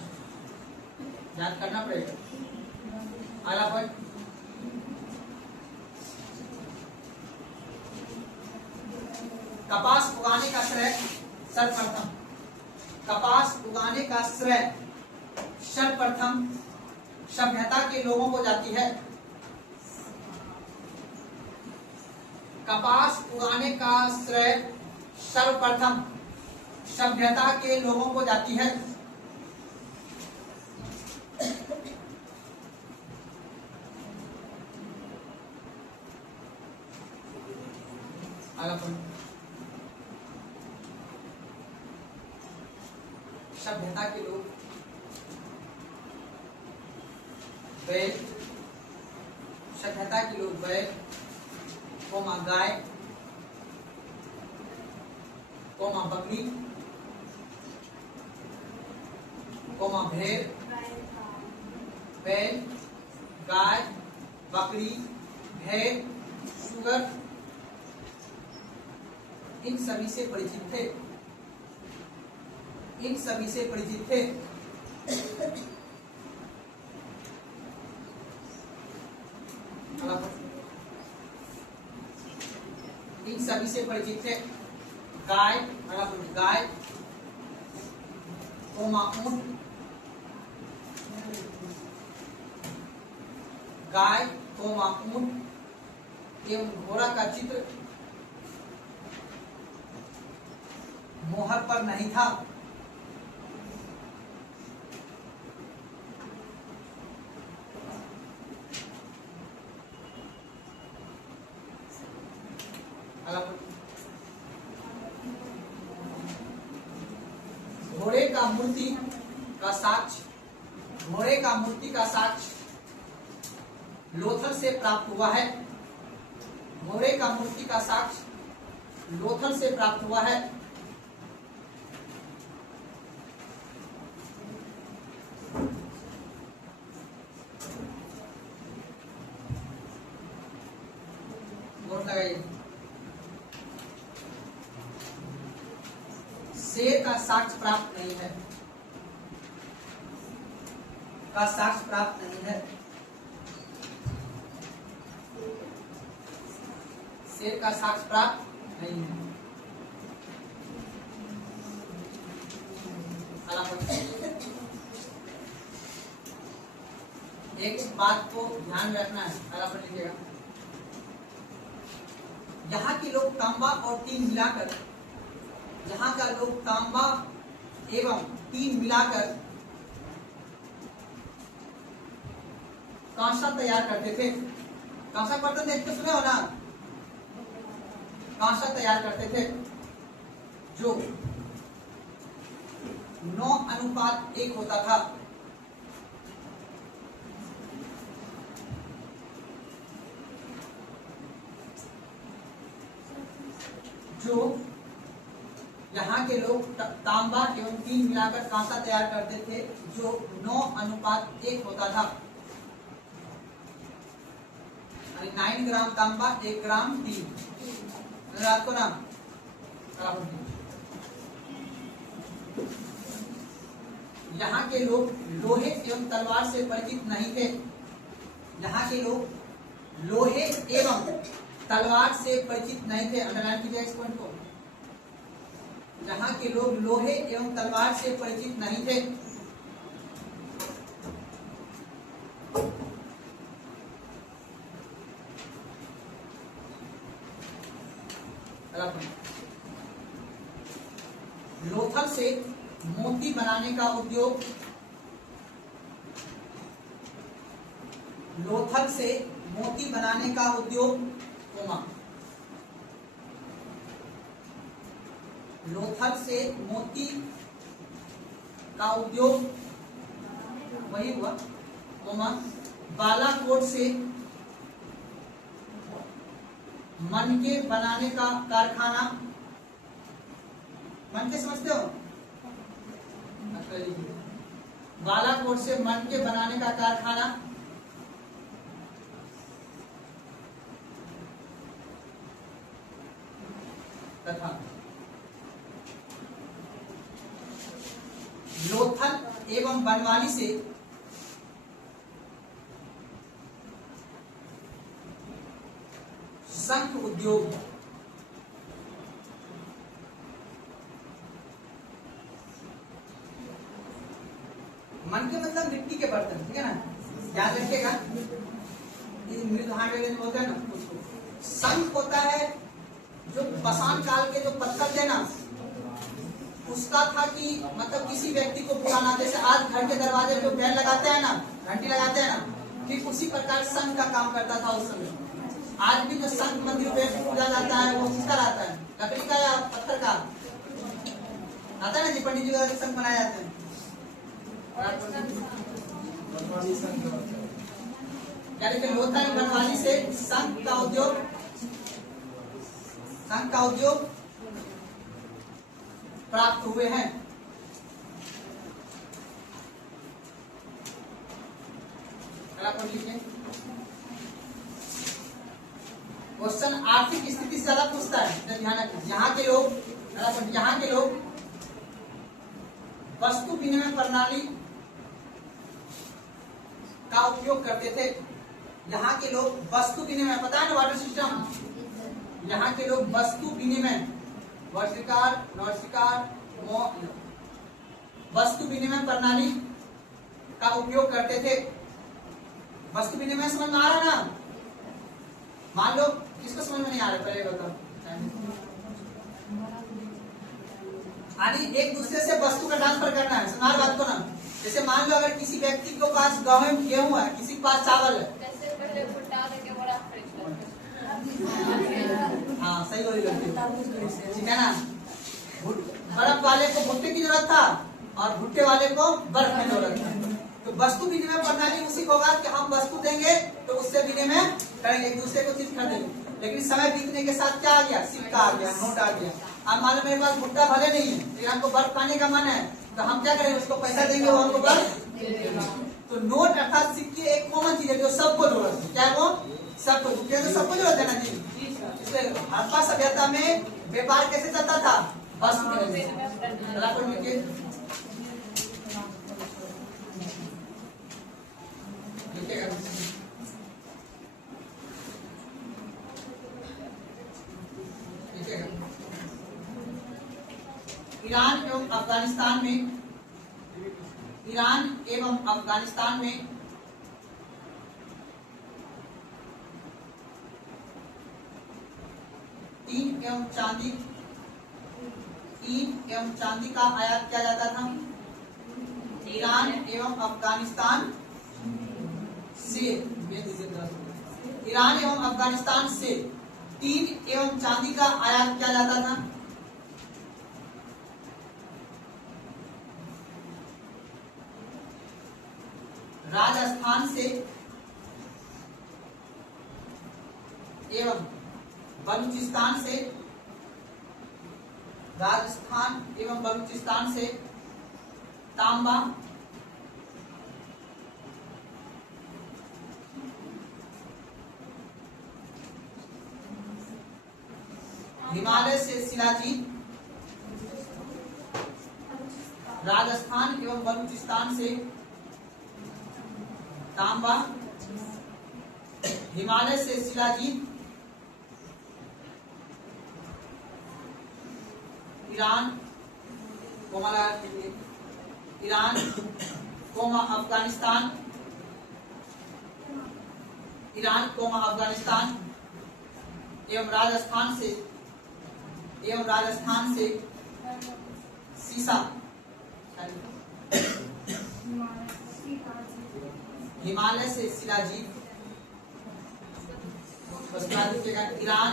याद करना पड़ेगा। अगला पॉइंट, कपास उगाने का श्रेय सर्वप्रथम, कपास उगाने का श्रेय सर्वप्रथम सभ्यता के लोगों को जाती है। कपास उगाने का श्रेय सर्वप्रथम सभ्यता के लोगों को जाती है। सभ्यता के लोग बैल, सभ्यता के लोग बैल कोमा गाय कोमा बकरी कोमा भेड़, बैल, गाय, बकरी, भेड़, सुगर, इन सभी से परिचित थे। इन सभी से परिचित थे। इन सभी से परिचित थे। गाय, गाय कोमा ऊंट, गाय कोमा ऊंट एवं घोड़ा का चित्र मोहर पर नहीं था। मूर्ति का साक्ष्य, घोड़े का मूर्ति का साक्ष्य लोथल से प्राप्त हुआ है। घोड़े का मूर्ति का साक्ष्य लोथल से प्राप्त हुआ है। नोट लगाइए। शेर का साक्ष्य प्राप्त नहीं है, का साक्ष्य प्राप्त नहीं है। शेर का साक्ष्य प्राप्त नहीं है। एक बात को ध्यान में रखना है, अगला पर लिखिएगा। यहाँ के लोग तांबा और टीन मिलाकर, यहाँ का लोग तांबा एवं टीन मिलाकर कांसा तैयार करते थे। कांसा बर्तन देखते सुने हो ना, कांसा तैयार करते थे जो 9:1 होता था। जो यहाँ के लोग तांबा एवं टीन मिलाकर कांसा तैयार करते थे जो 9:1 होता था। 9 ग्राम तांबा 1 ग्राम टीन। रात को ना यहाँ के लोग लोहे एवं तलवार से परिचित नहीं थे। यहाँ के लोग लोहे एवं तलवार से परिचित नहीं थे। अंडरलाइन कीजिए इस पॉइंट को। यहाँ के लोग लोहे एवं तलवार से परिचित नहीं थे। लोथल से मोती बनाने का उद्योग, लोथल से मोती बनाने का उद्योग, लोथल से मोती का उद्योग वही हुआ, बालाकोट से मनके बनाने का कारखाना। मनके समझते हो? बालाकोट से मनके बनाने का कारखाना, तथा लोथल एवं बनवाली से शंख उद्योग। मन के मतलब मिट्टी के बर्तन, ठीक है ना, याद रखिएगा। मृदहान वगैरह होता है ना उसको। शंख होता है जो पाषाण काल के जो पत्थर थे ना, उसका था कि मतलब किसी व्यक्ति को बुलाना, जैसे आज घर के दरवाजे पे बेल लगाते हैं ना, घंटी लगाते हैं ना, ठीक उसी प्रकार शंख का काम करता था उस समय। आज भी जो शंख मंदिर पे पूजा जाता है वो किसका रहता है, लकड़ी का या पत्थर का आता है ना जी, पंडित जी का शंख बनाए जाते हैं। क्या लिखे, लोथल बनवाली से शंख का उद्योग, शंख का उद्योग प्राप्त हुए हैं। क्वेश्चन आर्थिक स्थिति से ज्यादा पूछता है, ध्यान रखिए। यहाँ के लोग वस्तु विनिमय प्रणाली का उपयोग करते थे। यहाँ के लोग वस्तु विनिमय, पता है ना वाटर सिस्टम, यहाँ के लोग वस्तु विनिमय, वर्षिकार वस्तु विनिमय प्रणाली का उपयोग करते थे। वस्तु विनिमय समझ में आ रहा ना? मान लो किसको समझ में नहीं आ रहा, पहले बताओ। एक दूसरे से वस्तु का ट्रांसफर करना है, सुनार बात को ना। जैसे मान लो अगर किसी व्यक्ति के पास गेहूं है, किसी के पास चावल है, हाँ सही बोली, ठीक है ना। बर्फ वाले को भुट्टे की जरूरत था, और भुट्टे वाले को बर्फ में जरूरत है। तो वस्तु विनिमय प्रणाली उसी को होगा कि हम वस्तु देंगे तो उससे विनिमय करेंगे, एक दूसरे को चीज खरीदेंगे। लेकिन समय बीतने के साथ क्या आ गया, सिक्का आ गया, नोट आ गया। अब मान लो मेरे पास भुट्टा भले नहीं है लेकिन हमको बर्फ खाने का मन है, तो हम क्या करेंगे, उसको पैसा देंगे, वो हमको बर्फ। तो नोट अर्थात सिक्के एक कॉमन चीज है जो सबको जरूरत है। क्या है वो, सबको, तो सबको जरूरत है ना जी। इसलिए हड़प्पा सभ्यता में व्यापार कैसे चलता था, वस्तु विनिमय। ईरान एवं अफगानिस्तान में 3 एवं चांदी का आयात किया जाता था। ईरान एवं अफगानिस्तान से 3 एवं चांदी का आयात किया जाता था। राजस्थान से एवं बलूचिस्तान से तांबा, हिमालय से शिलाजीत, राजस्थान एवं बलूचिस्तान से तांबा, हिमालय से शिलाजीत, ईरान अफगानिस्तान एवं राजस्थान से सीसा, हिमालय से शिलाजीत, ईरान,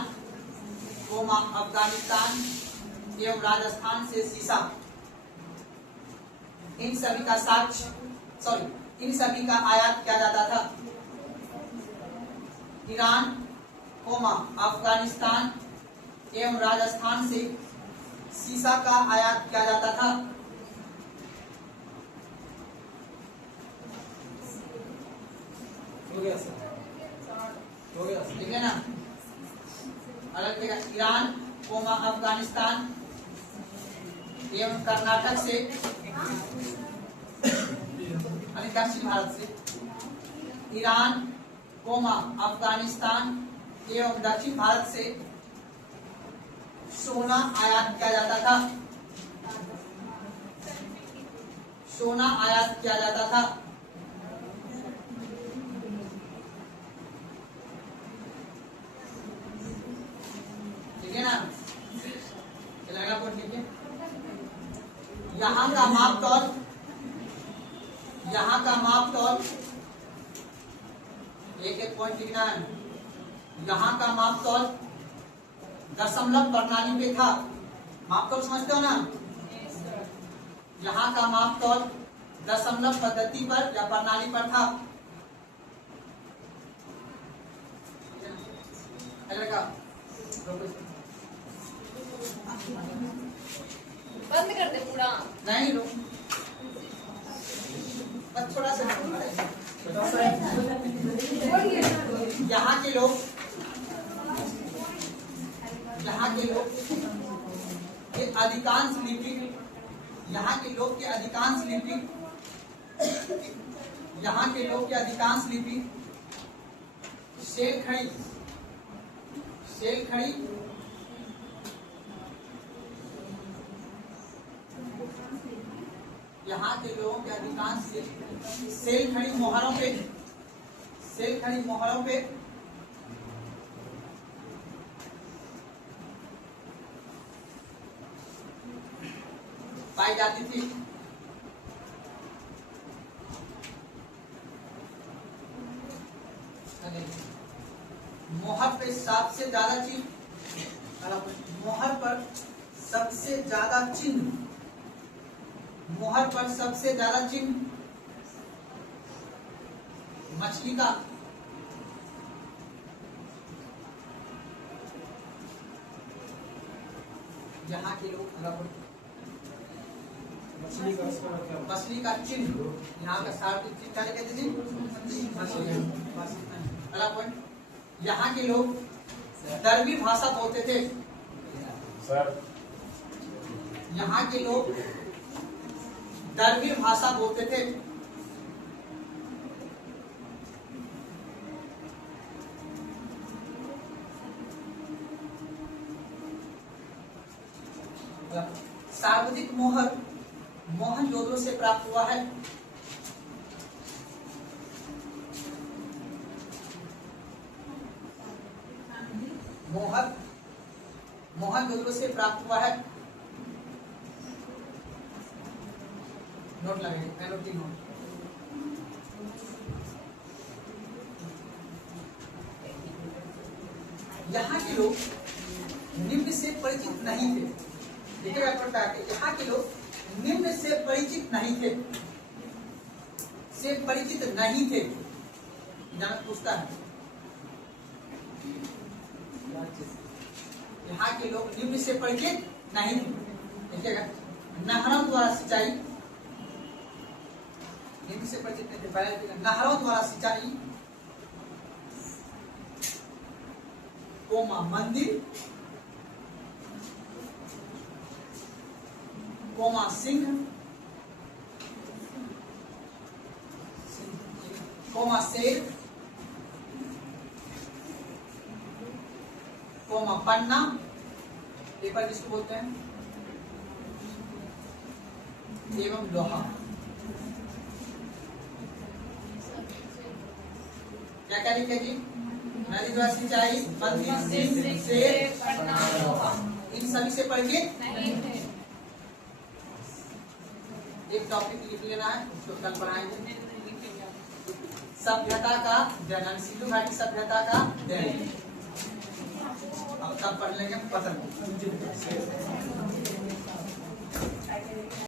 अफगानिस्तान एवं राजस्थान से सीसा। इन सभी का आयात किया जाता था। ईरान, अफगानिस्तान एवं राजस्थान से सीसा का आयात किया जाता था। हो गया ठीक है ना। अलग जगह ईरान, अफगानिस्तान एवं कर्नाटक से, दक्षिण भारत से, ईरान, अफगानिस्तान एवं दक्षिण भारत से सोना आयात किया जाता था। ठीक है ना। चलेगा कौन, ठीक है। यहाँ का मापतौल एक पॉइंट लिखना है। यहाँ का मापतौल दशमलव प्रणाली पे था। मापतौल समझते हो ना। यहाँ का मापतौल दशमलव पद्धति पर या प्रणाली पर था। बंद कर दे पूरा। नहीं लो, बस थोड़ा सा। यहाँ के लोग के अधिकांश लिपि शेल खड़ी यहाँ के लोगों के अधिकांश सेल खड़ी मोहरों पे पाई जाती थी। मोहर पे सबसे ज्यादा चिन्ह, मोहर पर सबसे ज्यादा चिन्ह मोहर पर सबसे ज्यादा चिन्ह मछली का यहाँ के लोग मछली का चिन्ह, यहाँ का सार्वत्रिक चिन्ह क्या कहते थे? अगला पॉइंट, यहाँ के लोग दरबी भाषा बोलते थे। सर यहाँ के लोग दरबी भाषा बोलते थे। सर्वाधिक मोहर मोहनजोदड़ो से प्राप्त हुआ है। मोहर मोहनजोदड़ो से प्राप्त हुआ है। नोट लगेगा, पेनल्टी नोट। यहाँ के लोग निम्न से परिचित नहीं थे। देखिएगा यहाँ के लोग निम्न से परिचित नहीं थे, यहाँ पूछता है। यहाँ के लोग निम्न से परिचित नहीं थे। देखिएगा, नहरों द्वारा सिंचाई, निम्न से परिचित नहीं थे। नहरों द्वारा सिंचाई, कोमा मंदिर, कोमा सिंह, कोमा शेर, कोमा पन्ना, पेपर किसको बोलते हैं, एवं लोहा। क्या क्या लिखे जी? नदी द्वारा सिंचाई, मंदिर, सिंह, शेर, इन सभी से परिचित नहीं थे। एक टॉपिक लिख लेना है, उसको कल पढ़ाएंगे। सभ्यता का जनन, सिंधु घाटी सभ्यता का जनन। अब तब पढ़ लेंगे पतन।